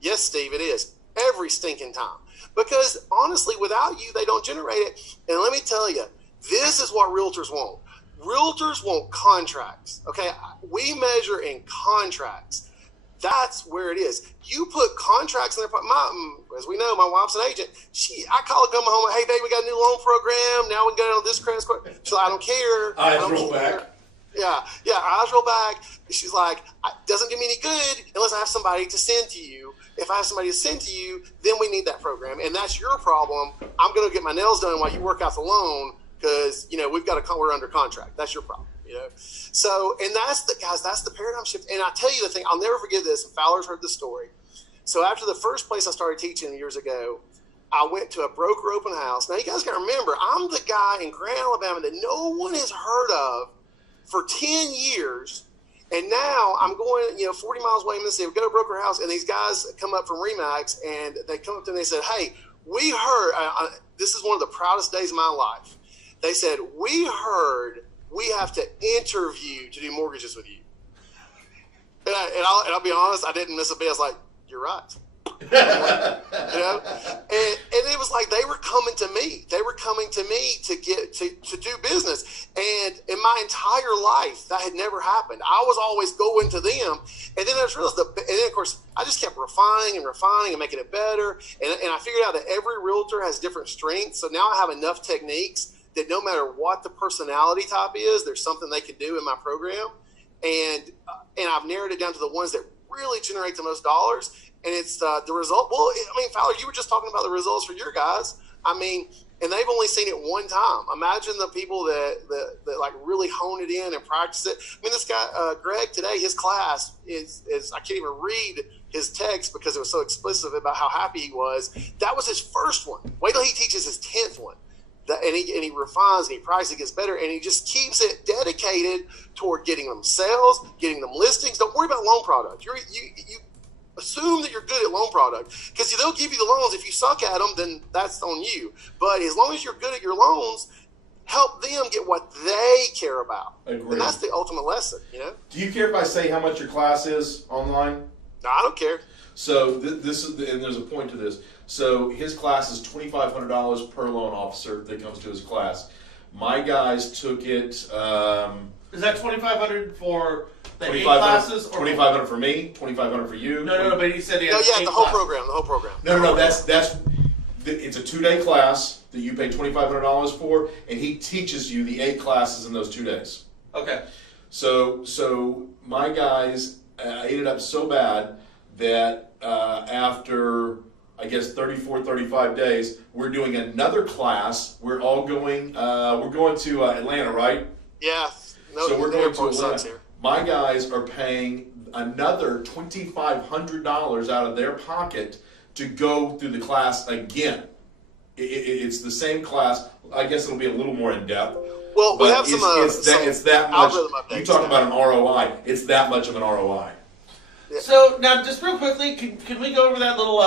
Yes, Steve, it is. Every stinking time. Because honestly, without you, they don't generate it. And let me tell you, this is what realtors want. Realtors want contracts. Okay, we measure in contracts. That's where it is. You put contracts in their as we know, my wife's an agent. I call her, come home, hey, babe, we got a new loan program. Now we can go on this credit score. She's like, I don't care. Eyes roll back. Yeah, eyes roll back. She's like, it doesn't give me any good unless I have somebody to send to you. If I have somebody to send to you, then we need that program. And that's your problem. I'm going to get my nails done while you work out the loan because, we're under contract. That's your problem. So, and that's the paradigm shift. And I tell you the thing, I'll never forget this. And Fowler's heard the story. So after the first place I started teaching years ago, I went to a broker open house. Now you guys got to remember, I'm the guy in Grant, Alabama that no one has heard of for 10 years. And now I'm going, 40 miles away from this. We go to a broker house and these guys come up from Remax and they come up to me and they said, hey, we heard, this is one of the proudest days of my life. They said, we heard we have to interview to do mortgages with you. And I'll be honest, I didn't miss a beat. I was like, you're right. And it was like they were coming to me. They were coming to me to get to do business. And in my entire life, that had never happened. I was always going to them. And then I just realized and then of course I just kept refining and making it better. And I figured out that every realtor has different strengths. So now I have enough techniques that no matter what the personality type is, there's something they can do in my program. And I've narrowed it down to the ones that really generate the most dollars. And it's the result. Well, Fowler, you were just talking about the results for your guys. And they've only seen it one time. Imagine the people that like really hone it in and practice it. This guy, Greg, today, his class is I can't even read his text because it was so explicit about how happy he was. That was his first one. Wait till he teaches his 10th one. And he refines and he prices, it gets better, and he just keeps it dedicated toward getting them sales, getting them listings. Don't worry about loan product. You assume that you're good at loan product because they'll give you the loans. If you suck at them, then that's on you. But as long as you're good at your loans, help them get what they care about. Agreed. And that's the ultimate lesson, Do you care if I say how much your class is online? No, I don't care. So this is, and there's a point to this. So his class is $2,500 per loan officer that comes to his class. My guys took it. Is that $2,500 for the 8 $2,500 classes? Or $2,500 for me, $2,500 for you. No, but he said he No, had yeah, 8 the whole classes. program. The whole program. No. It's a 2-day class that you pay $2,500 for, and he teaches you the 8 classes in those 2 days. Okay. So my guys ate it up so bad that after, I guess, 34, 35 days, we're doing another class. We're all going, we're going to Atlanta, right? Yeah. No, So we're going to Atlanta. here. My guys are paying another $2,500 out of their pocket to go through the class again. It's the same class. I guess it'll be a little more in depth. Well, we But have some it's that much. algorithm updates. You talk about an ROI. It's that much of an ROI. So now, just real quickly, can we go over that little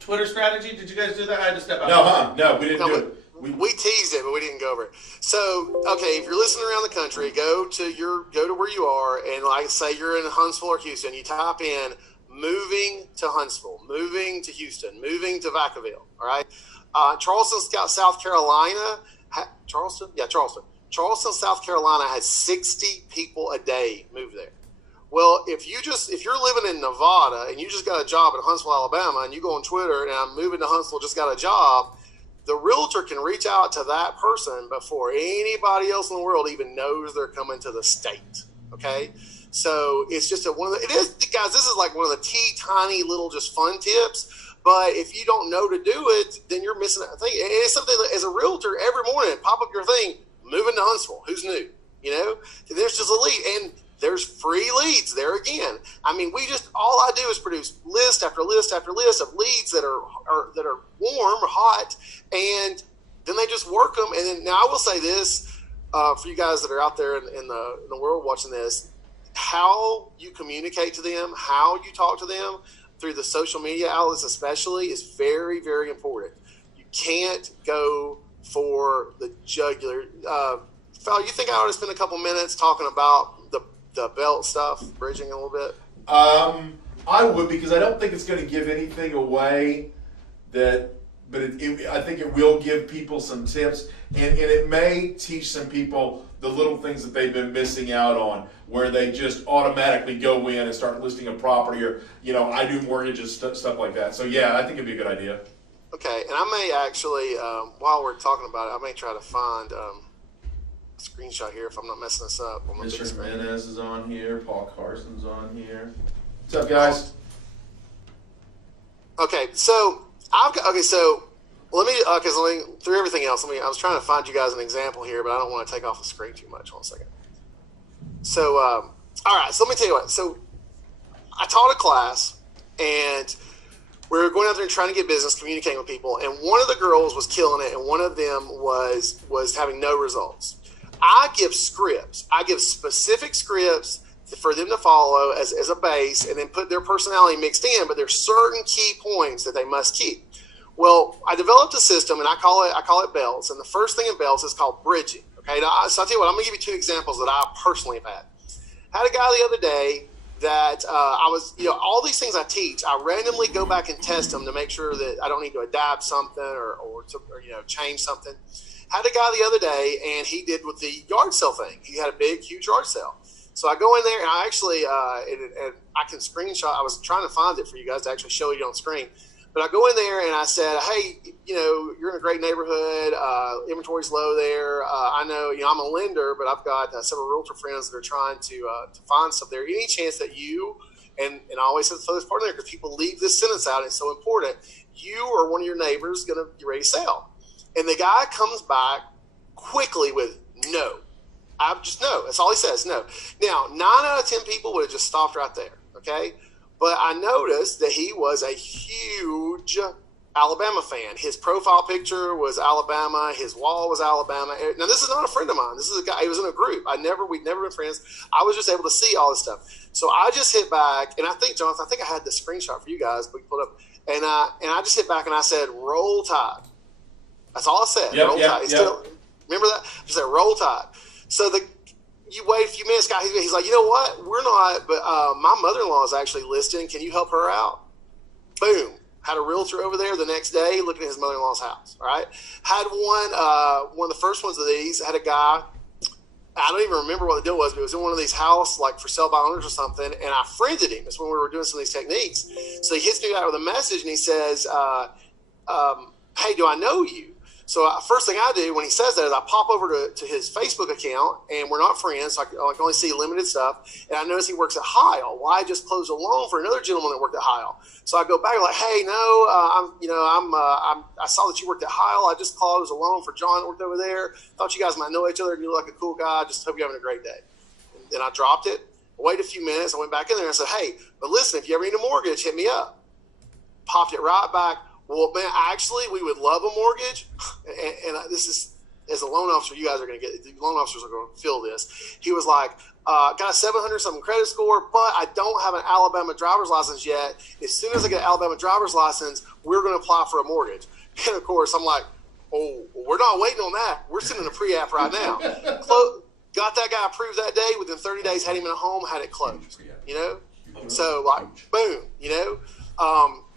Twitter strategy? Did you guys do that? I had to step out. No, we didn't No, do it. We teased it, but we didn't go over it. So, okay, if you're listening around the country, go to where you are, and like say you're in Huntsville or Houston, you type in moving to Huntsville, moving to Houston, moving to Vacaville. All right, Charleston, South Carolina. Charleston, South Carolina has 60 people a day move there. Well, if you're living in Nevada and you just got a job in Huntsville, Alabama, and you go on Twitter and I'm moving to Huntsville, just got a job, the realtor can reach out to that person before anybody else in the world even knows they're coming to the state. Okay, so it's just guys. This is like one of the tiny little just fun tips. But if you don't know to do it, then you're missing a thing. It's something that, as a realtor, every morning pop up your thing, moving to Huntsville. Who's new? There's just a lead, and there's free leads there again. I mean, all I do is produce list after list after list of leads that are warm or hot, and then they just work them. And then now I will say this for you guys that are out there in the world watching this: how you communicate to them, how you talk to them through the social media outlets especially is very, very important. You can't go for the jugular. Fel, you think I ought to spend a couple minutes talking about the belt stuff, bridging a little bit? I would, because I don't think it's going to give anything away but I think it will give people some tips, and it may teach some people the little things that they've been missing out on, where they just automatically go in and start listing a property, or I do mortgages, stuff like that. So yeah, I think it'd be a good idea. Okay, and I may actually, while we're talking about it, I may try to find a screenshot here if I'm not messing this up. Mr. Jimenez is on here. Paul Carson's on here. What's up, guys? Okay, so let me through everything else. I was trying to find you guys an example here, but I don't want to take off the screen too much. 1 second. So, all right. So let me tell you what. So, I taught a class, and we were going out there and trying to get business, communicating with people. And one of the girls was killing it, and one of them was having no results. I give scripts. I give specific scripts for them to follow as a base, and then put their personality mixed in. But there's certain key points that they must keep. Well, I developed a system, and I call it belts. And the first thing in belts is called bridging. Okay, so I'll tell you what. I'm going to give you 2 examples that I personally have had. Had a guy the other day that I was, all these things I teach, I randomly go back and test them to make sure that I don't need to adapt something or change something. Had a guy the other day, and he did with the yard sale thing. He had a big, huge yard sale. So I go in there, and I actually, and I can screenshot. I was trying to find it for you guys to actually show you on screen. But I go in there and I said, hey, you're in a great neighborhood. Inventory's low there. I know, I'm a lender, but I've got several realtor friends that are trying to find stuff there. Any chance that you, and I always say the this part in there because people leave this sentence out. It's so important. You or one of your neighbors going to be ready to sell. And the guy comes back quickly with no. I just no. That's all he says, no. Now, 9 out of 10 people would have just stopped right there, okay? But I noticed that he was a huge Alabama fan. His profile picture was Alabama. His wall was Alabama. Now, this is not a friend of mine. This is a guy. He was in a group. We'd never been friends. I was just able to see all this stuff. So I just hit back, and I think, Jonathan, I I had the screenshot for you guys, but we pulled up. And I just hit back and I said, roll tide. That's all I said. Roll tide. Remember that? I said, roll tide. So you wait a few minutes, guy. He's like, you know what? We're not, but my mother-in-law is actually listing. Can you help her out? Boom. Had a realtor over there the next day looking at his mother-in-law's house. All right. Had one of the first ones of these, had a guy, I don't even remember what the deal was, but it was in one of these house, like for sale by owners or something. And I friended him. That's when we were doing some of these techniques. So he hits me out with a message and he says, hey, do I know you? So first thing I do when he says that is I pop over to his Facebook account, and we're not friends, so I can only see limited stuff. And I notice he works at Heil. Well, I just closed a loan for another gentleman that worked at Heil. So I go back like, hey, no, I saw that you worked at Heil. I just called. It was a loan for John that worked over there. Thought you guys might know each other. You look like a cool guy. Just hope you're having a great day. And I dropped it. Wait a few minutes. I went back in there and I said, hey, but listen, if you ever need a mortgage, hit me up. Popped it right back. Well, man, actually, we would love a mortgage, and this is, as a loan officer, you guys are going to get, the loan officers are going to feel this. He was like, got a 700-something credit score, but I don't have an Alabama driver's license yet. As soon as I get an Alabama driver's license, we're going to apply for a mortgage. And, of course, I'm like, oh, we're not waiting on that. We're sending a pre-app right now. Got that guy approved that day. Within 30 days, had him in a home, had it closed, you know? So, like, boom, you know?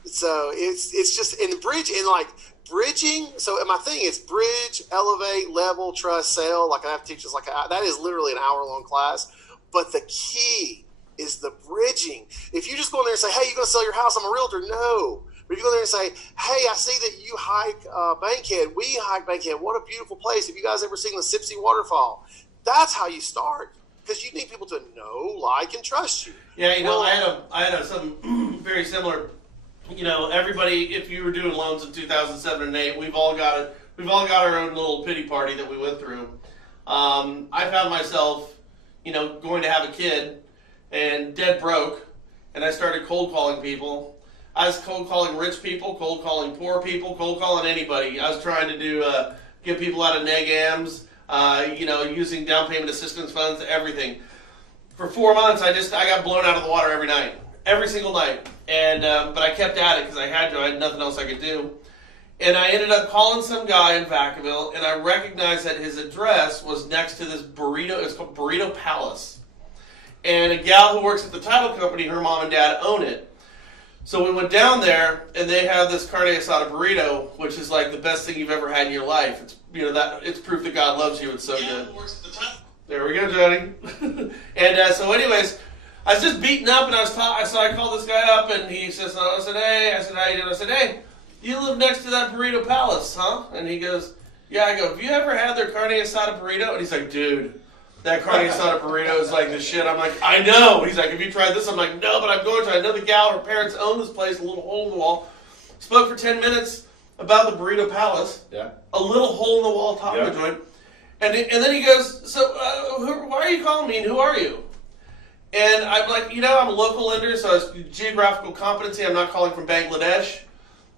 So it's just in the bridge and like bridging. So my thing is bridge, elevate, level, trust, sell. Like I have to teach us that is literally an hour-long class. But the key is the bridging. If you just go in there and say, hey, you're going to sell your house, I'm a realtor. No. But if you go there and say, hey, I see that you hike Bankhead. We hike Bankhead. What a beautiful place. Have you guys ever seen the Sipsey waterfall? That's how you start, because you need people to know, like, and trust you. Yeah, I had something very similar. Everybody, if you were doing loans in 2007 and 2008, we've all got our own little pity party that we went through. I found myself, going to have a kid and dead broke, and I started cold calling people. I was cold calling rich people, cold calling poor people, cold calling anybody. I was trying to get people out of neg-ams, using down payment assistance funds, everything. For 4 months, I got blown out of the water every night. Every single night. And but I kept at it because I had nothing else I could do. And I ended up calling some guy in Vacaville, and I recognized that his address was next to this burrito. It's called Burrito Palace. And a gal who works at the title company, her mom and dad own it. So we went down there, and they have this carne asada burrito, which is like the best thing you've ever had in your life. It's it's proof that God loves you. It's so good. There we go, Johnny. And so anyways, I was just beaten up, and so I called this guy up, and he says, I said, hey, how you doing? I said, hey, you live next to that Burrito Palace, huh? And he goes, yeah. I go, have you ever had their carne asada burrito? And he's like, dude, that carne asada burrito is like the shit. I'm like, I know. He's like, have you tried this? I'm like, no, but I'm going to. I know the gal, her parents own this place, a little hole in the wall. Spoke for 10 minutes about the Burrito Palace. Yeah. A little hole in the wall taco joint. And then he goes, so why are you calling me, and who are you? And I'm like, I'm a local lender, so it's geographical competency. I'm not calling from Bangladesh.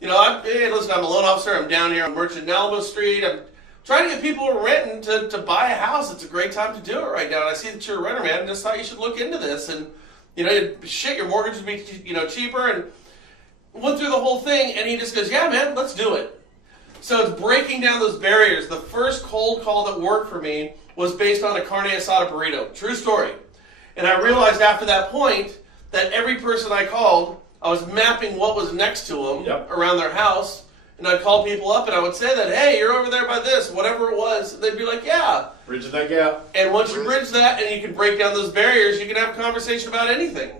I'm a loan officer. I'm down here on Merchant and Alamo Street. I'm trying to get people who are renting to buy a house. It's a great time to do it right now. And I see that you're a renter, man. I just thought you should look into this. And, your mortgage would be, cheaper. And went through the whole thing. And he just goes, yeah, man, let's do it. So it's breaking down those barriers. The first cold call that worked for me was based on a carne asada burrito. True story. And I realized after that point that every person I called, I was mapping what was next to them around their house. And I'd call people up and I would say that, hey, you're over there by this, whatever it was. And they'd be like, yeah. Bridging that gap. And once you bridge that and you can break down those barriers, you can have a conversation about anything.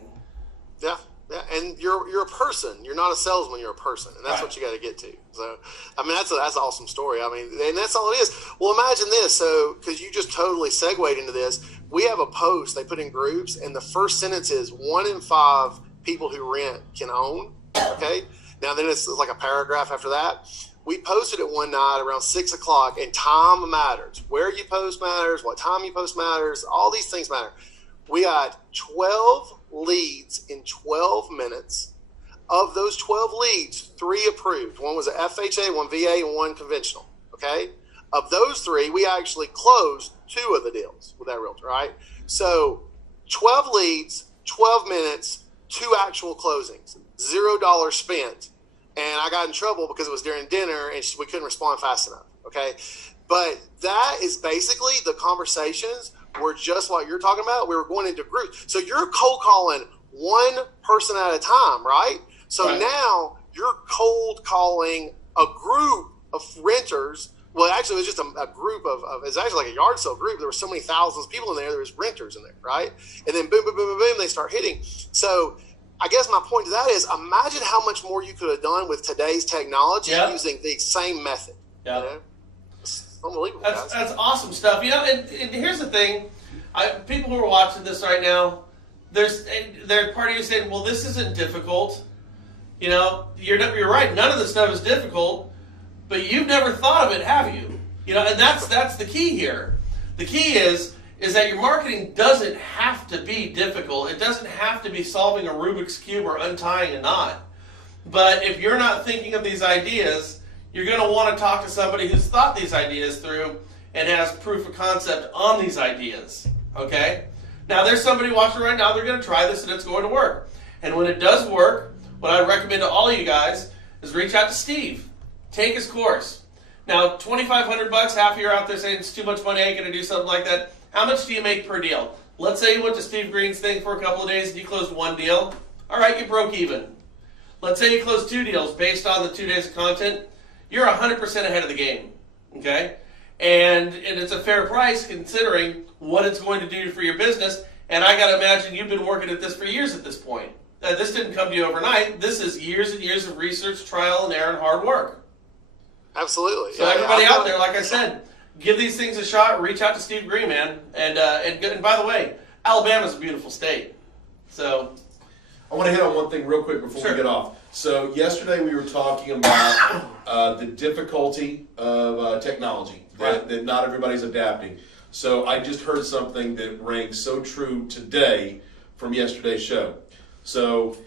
Yeah. Yeah, and you're a person. You're not a salesman. You're a person, and that's what you got to get to. So, that's an awesome story. And that's all it is. Well, imagine this. So, because you just totally segued into this, we have a post they put in groups, and the first sentence is 1 in 5 people who rent can own. Okay. Now then it's like a paragraph after that. We posted it one night around 6 o'clock, and time matters. Where you post matters. What time you post matters. All these things matter. We got 12 leads in 12 minutes. Of those 12 leads, 3 approved. One was an FHA, 1 VA, and 1 conventional. Okay? Of those 3, we actually closed 2 of the deals with that realtor, right? So 12 leads, 12 minutes, 2 actual closings, $0 spent. And I got in trouble because it was during dinner and we couldn't respond fast enough. Okay? But that is basically the conversations were just like you're talking about. We were going into groups. So you're cold calling one person at a time, right? So now you're cold calling a group of renters. Well, actually, it was just a group of it's actually like a yard sale group. There were so many thousands of people in there. There was renters in there, right? And then boom, boom, boom, boom, boom, they start hitting. So I guess my point to that is imagine how much more you could have done with today's technology using the same method. Yeah. You know? It's unbelievable. That's awesome stuff. You know, and here's the thing. People who are watching this right now, there's part of you saying, well, this isn't difficult. You know, you're right. None of this stuff is difficult, but you've never thought of it, have you? You know, and that's the key here. The key is that your marketing doesn't have to be difficult. It doesn't have to be solving a Rubik's Cube or untying a knot. But if you're not thinking of these ideas, you're going to want to talk to somebody who's thought these ideas through and has proof of concept on these ideas. Okay? Now, there's somebody watching right now, they're going to try this and it's going to work. And when it does work, what I recommend to all of you guys is reach out to Steve. Take his course. Now, $2,500, half of you are out there saying it's too much money, I ain't going to do something like that. How much do you make per deal? Let's say you went to Steve Green's thing for a couple of days and you closed one deal. All right, you broke even. Let's say you closed 2 deals based on the 2 days of content. You're 100% ahead of the game. Okay? And it's a fair price considering what it's going to do for your business. And I got to imagine you've been working at this for years at this point. This didn't come to you overnight. This is years and years of research, trial and error, and hard work. Absolutely. So everybody out there, like I said, give these things a shot. Reach out to Steve Green, man. And by the way, Alabama's a beautiful state. So I want to hit on one thing real quick before we get off. So yesterday we were talking about the difficulty of technology, that not everybody's adapting. So I just heard something that rang so true today from yesterday's show. So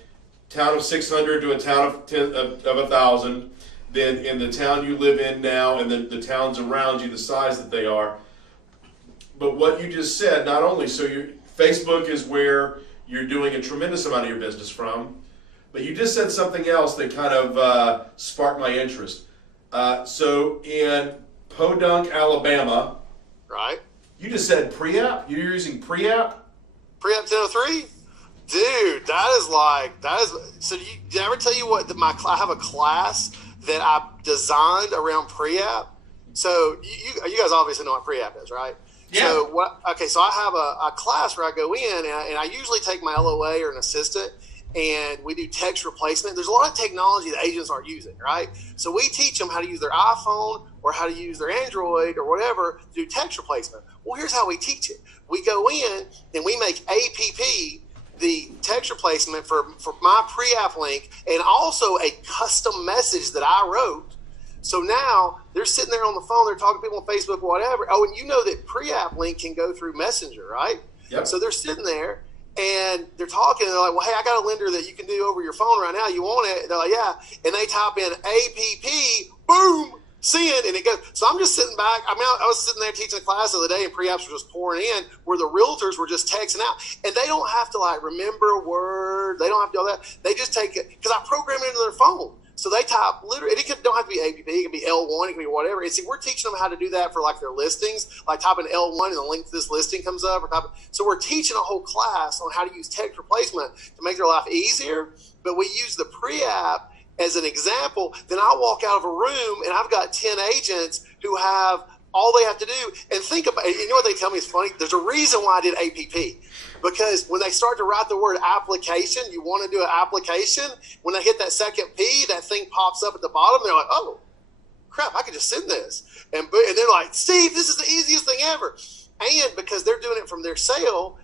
town of 600 to a town of 1,000. Then in the town you live in now and the towns around you, the size that they are. But what you just said, not only, so Facebook is where you're doing a tremendous amount of your business from, but you just said something else that kind of sparked my interest. So in Podunk, Alabama, right? You just said pre-app? You're using pre-app? Pre-app 1003? Dude, so did I ever tell you what, I have a class that I designed around pre-app? So you guys obviously know what pre-app is, right? Yeah. So so I have a class where I go in and I usually take my LOA or an assistant and we do text replacement. There's a lot of technology that agents aren't using, right? So we teach them how to use their iPhone or how to use their Android or whatever to do text replacement. Well, here's how we teach it. We go in and we make APP the text replacement for my pre-app link and also a custom message that I wrote. So now they're sitting there on the phone, they're talking to people on Facebook, whatever. Oh, and you know that pre-app link can go through Messenger, right? Yep. So they're sitting there and they're talking and they're like, well, hey, I got a lender that you can do over your phone right now. You want it? And they're like, yeah. And they type in APP, boom, send, and it goes. So I'm just sitting back. I mean, I was sitting there teaching a class the other day and pre-apps were just pouring in where the realtors were just texting out. And they don't have to like remember a word. They don't have to do all that. They just take it because I program it into their phone. So they type literally, don't have to be APP, it can be L1, it can be whatever. And see, we're teaching them how to do that for like their listings, like type in L1 and the link to this listing comes up. So we're teaching a whole class on how to use text replacement to make their life easier. But we use the pre-app as an example. Then I walk out of a room and I've got 10 agents who have all they have to do. And think about it. You know what they tell me is funny? There's a reason why I did APP. Because when they start to write the word application, you want to do an application. When they hit that second P, that thing pops up at the bottom. They're like, oh, crap, I could just send this. And they're like, Steve, this is the easiest thing ever. And because they're doing it from their cell,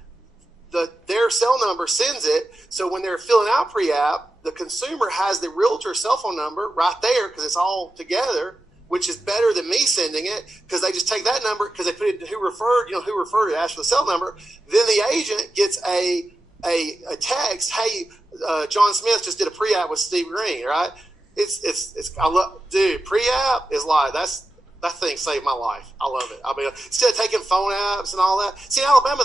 their cell number sends it. So when they're filling out pre-app, the consumer has the realtor cell phone number right there because it's all together, which is better than me sending it because they just take that number because they put it who referred it, ask for the cell number. Then the agent gets a text, hey, John Smith just did a pre-app with Steve Green, right? Dude, pre-app is like, that thing saved my life. I love it. I mean, instead of taking phone apps and all that. See, in Alabama,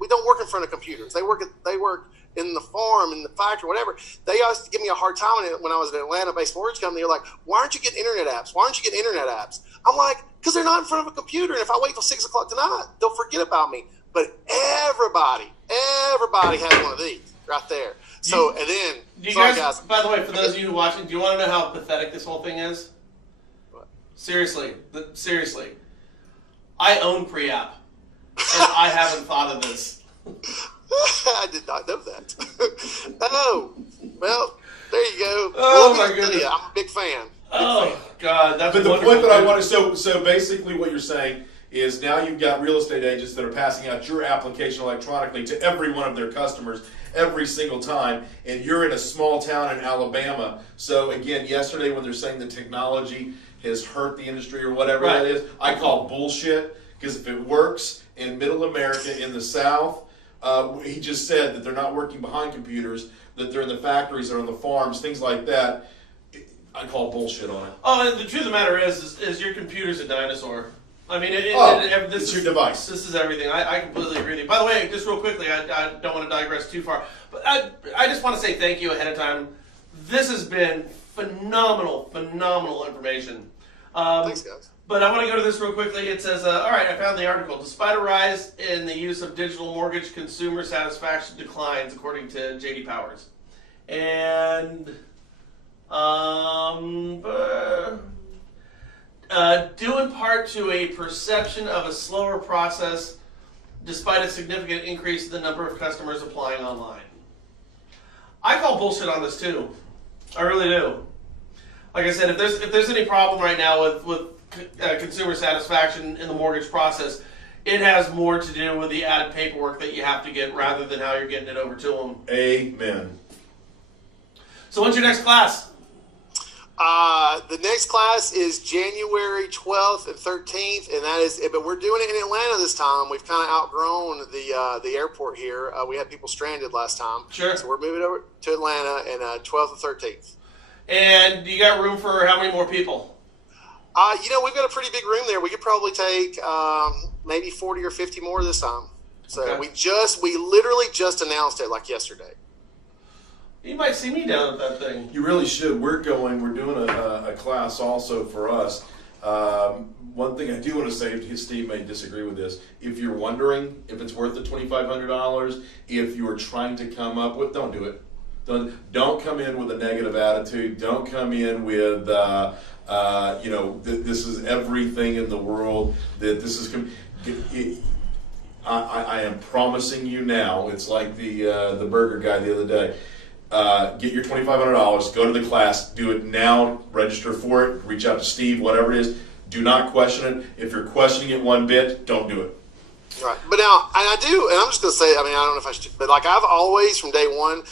we don't work in front of computers. They work in the farm, in the factory, whatever, they used to give me a hard time when I was at an Atlanta-based mortgage company. They're like, why aren't you getting internet apps? Why aren't you getting internet apps? I'm like, because they're not in front of a computer. And if I wait till 6 o'clock tonight, they'll forget about me. But everybody has one of these right there. So, and then, do you sorry, guys, by the way, for those of you who are watching, do you want to know how pathetic this whole thing is? What? Seriously. I own pre-app, and I haven't thought of this. I did not know that. Oh, well, there you go. Oh, Well, my goodness. I'm a big fan. Oh, God. That's But the wonderful. point that I want to, so basically what you're saying is now you've got real estate agents that are passing out your application electronically to every one of their customers every single time, and you're in a small town in Alabama. So again, yesterday when they're saying the technology has hurt the industry or whatever Right. that is, I call bullshit, because if it works in middle America, in the South, he just said that they're not working behind computers, that they're in the factories, they're on the farms, things like that. I call bullshit on it. Oh, and the truth of the matter is your computer's a dinosaur. I mean, this it's your is, device. This is everything. I completely agree with you. By the way, just real quickly, I don't want to digress too far, but I just want to say thank you ahead of time. This has been phenomenal information. Thanks, guys. But I want to go to this real quickly. It says, all right, I found the article. Despite a rise in the use of digital mortgage, consumer satisfaction declines, according to J.D. Powers. And due in part to a perception of a slower process, despite a significant increase in the number of customers applying online. I call bullshit on this too. I really do. Like I said, if there's any problem right now with consumer satisfaction in the mortgage process, it has more to do with the added paperwork that you have to get rather than how you're getting it over to them. Amen. So when's your next class? The next class is January 12th and 13th, and that is. But we're doing it in Atlanta this time. We've kind of outgrown the airport here. We had people stranded last time, Sure. So we're moving over to Atlanta, and 12th and 13th. And you got room for how many more people? We've got a pretty big room there. We could probably take maybe 40 or 50 more this time. So Okay. we literally just announced it like yesterday. You might see me down at that thing. You really should. We're doing a class also for us. One thing I do want to say, Steve may disagree with this. If you're wondering if it's worth the $2,500, if you're trying to come up with, don't do it. Don't come in with a negative attitude. Don't come in with, this is everything in the world. That this is. I am promising you now. It's like the burger guy the other day. Get your $2,500, go to the class, do it now, register for it, reach out to Steve, whatever it is. Do not question it. If you're questioning it one bit, don't do it. Right. But now, and I do, and I'm just going to say, I don't know if I should, but like I've always, from day one,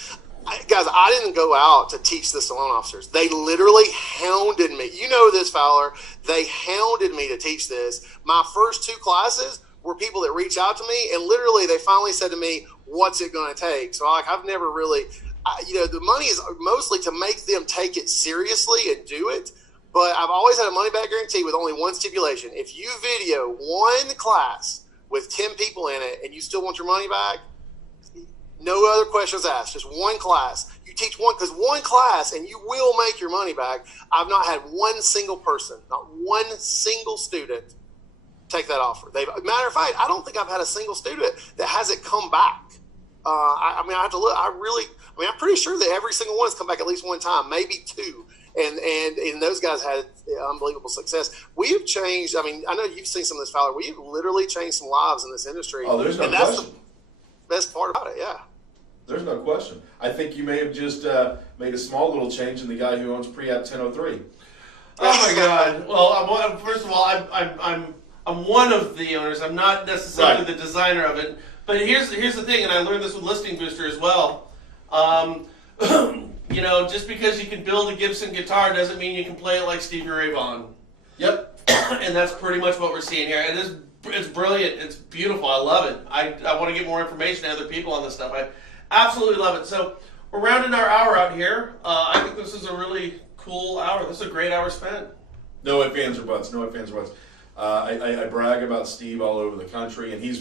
guys, I didn't go out to teach this to loan officers. They literally hounded me. You know this, Fowler. They hounded me to teach this. My first 2 classes were people that reached out to me, and literally they finally said to me, what's it going to take? So I've never really, the money is mostly to make them take it seriously and do it. But I've always had a money back guarantee with only one stipulation. If you video one class with 10 people in it and you still want your money back, no other questions asked. Just one class. You teach one, because one class and you will make your money back. I've not had one single person, not one single student take that offer. Matter of fact, I don't think I've had a single student that hasn't come back. I have to look. I'm pretty sure that every single one has come back at least one time, maybe 2. And those guys had unbelievable success. We have changed. I know you've seen some of this, Fowler. We have literally changed some lives in this industry. Oh, there's no and that's question. the best part about it, yeah. There's no question. I think you may have just made a small little change in the guy who owns Pre-App 1003. Oh my God! Well, first of all, I'm one of the owners. I'm not necessarily Right. the designer of it. But here's the thing, and I learned this with Listing Booster as well. Just because you can build a Gibson guitar doesn't mean you can play it like Stevie Ray Vaughan. Yep. And that's pretty much what we're seeing here. And it's brilliant. It's beautiful. I love it. I want to get more information to other people on this stuff. I absolutely love it. So we're rounding our hour out here. I think this is a really cool hour. This is a great hour spent. No ifs, ands, or buts. No ifs, ands, or buts. I brag about Steve all over the country, and he's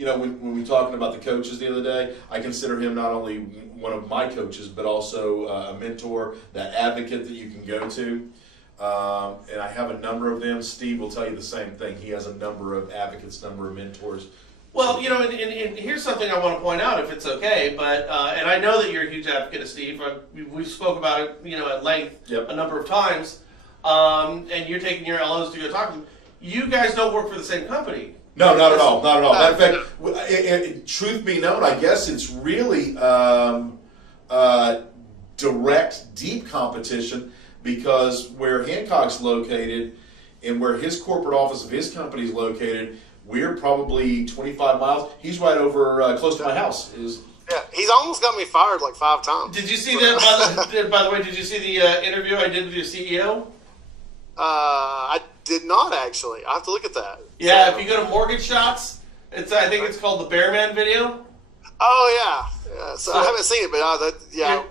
when we were talking about the coaches the other day, I consider him not only one of my coaches, but also a mentor, that advocate that you can go to. And I have a number of them. Steve will tell you the same thing. He has a number of advocates, number of mentors. Well, and here's something I want to point out, if it's okay. But and I know that you're a huge advocate of Steve. We spoke about it, at length a number of times. And you're taking your LOs to go talk to them. You guys don't work for the same company. No, not at all. Not at all. Matter of fact, truth be known, I guess it's really direct, deep competition, because where Hancock's located and where his corporate office of his company is located, we're probably 25 miles. He's right over close to my house. Yeah, he's almost got me fired like 5 times. Did you see that? By the way, did you see the interview I did with your CEO? I did not actually. I have to look at that. Yeah, if you go to MortgageShots, I think it's called the Bearman video. Oh yeah. So I haven't seen it, but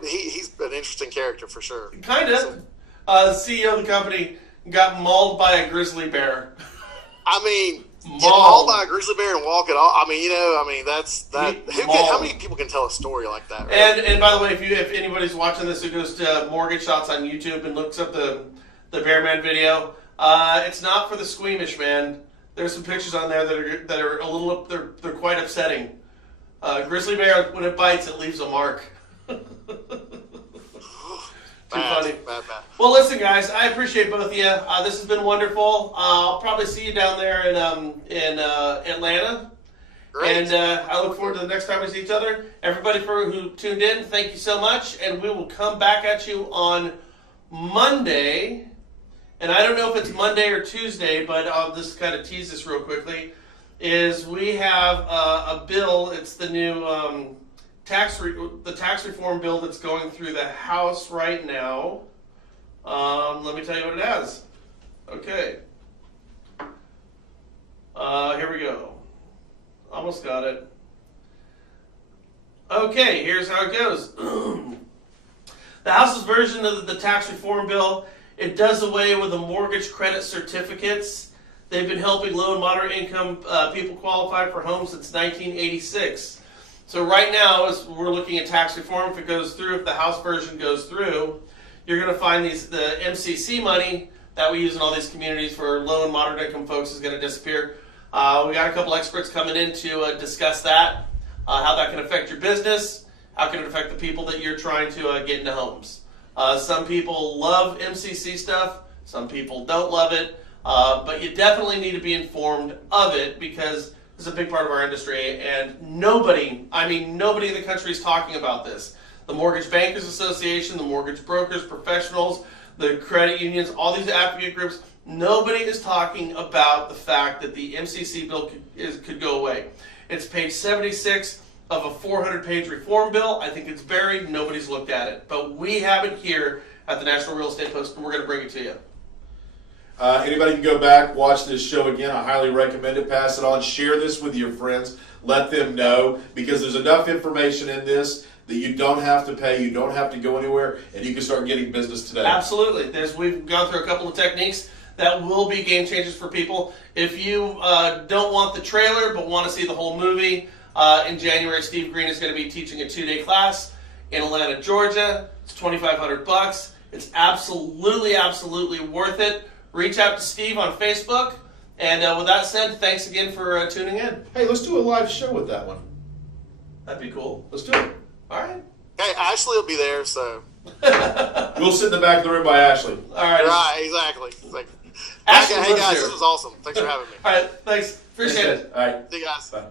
he's an interesting character for sure. Kind of. The CEO of the company got mauled by a grizzly bear. I mean, get mauled by a grizzly bear and walk it off. That's that. How many people can tell a story like that? Right? And by the way, if anybody's watching this who goes to MortgageShots on YouTube and looks up the Bearman video, it's not for the squeamish, man. There's some pictures on there that are a little they're quite upsetting. Grizzly bear, when it bites, it leaves a mark. Too funny. Bad. Well, listen, guys, I appreciate both of you. This has been wonderful. I'll probably see you down there in Atlanta. Great. And I look forward to the next time we see each other. Everybody who tuned in, thank you so much. And we will come back at you on Monday. And I don't know if it's Monday or Tuesday, but I'll just kind of tease this real quickly. Is we have a bill. It's the new tax reform bill that's going through the House right now. Let me tell you what it has. Okay. Here we go. Almost got it. Okay, here's how it goes. The House's version of the tax reform bill, it does away with the mortgage credit certificates. They've been helping low and moderate income people qualify for homes since 1986. So right now, as we're looking at tax reform, if it goes through, if the House version goes through, you're going to find the MCC money that we use in all these communities for low and moderate income folks is going to disappear. We got a couple experts coming in to discuss that, how that can affect your business, how can it affect the people that you're trying to get into homes. Some people love MCC stuff, some people don't love it, but you definitely need to be informed of it because it's a big part of our industry, and nobody in the country is talking about this. The Mortgage Bankers Association, the mortgage brokers, professionals, the credit unions, all these advocate groups, nobody is talking about the fact that the MCC bill could go away. It's page 76 of a 400-page reform bill. I think it's buried. Nobody's looked at it. But we have it here at the National Real Estate Post, and we're going to bring it to you. Anybody can go back, watch this show again. I highly recommend it. Pass it on. Share this with your friends. Let them know, because there's enough information in this that you don't have to pay, you don't have to go anywhere, and you can start getting business today. Absolutely. We've gone through a couple of techniques that will be game changers for people. If you don't want the trailer but want to see the whole movie, in January, Steve Green is going to be teaching a 2-day class in Atlanta, Georgia. It's $2,500. It's absolutely worth it. Reach out to Steve on Facebook. And with that said, thanks again for tuning in. Hey, let's do a live show with that one. That'd be cool. Let's do it. All right. Hey, Ashley will be there, so. We'll sit in the back of the room by Ashley. All right. Right, exactly. Ashley hey guys, this was awesome. Thanks for having me. All right, thanks. Appreciate it. All right. See you guys. Bye.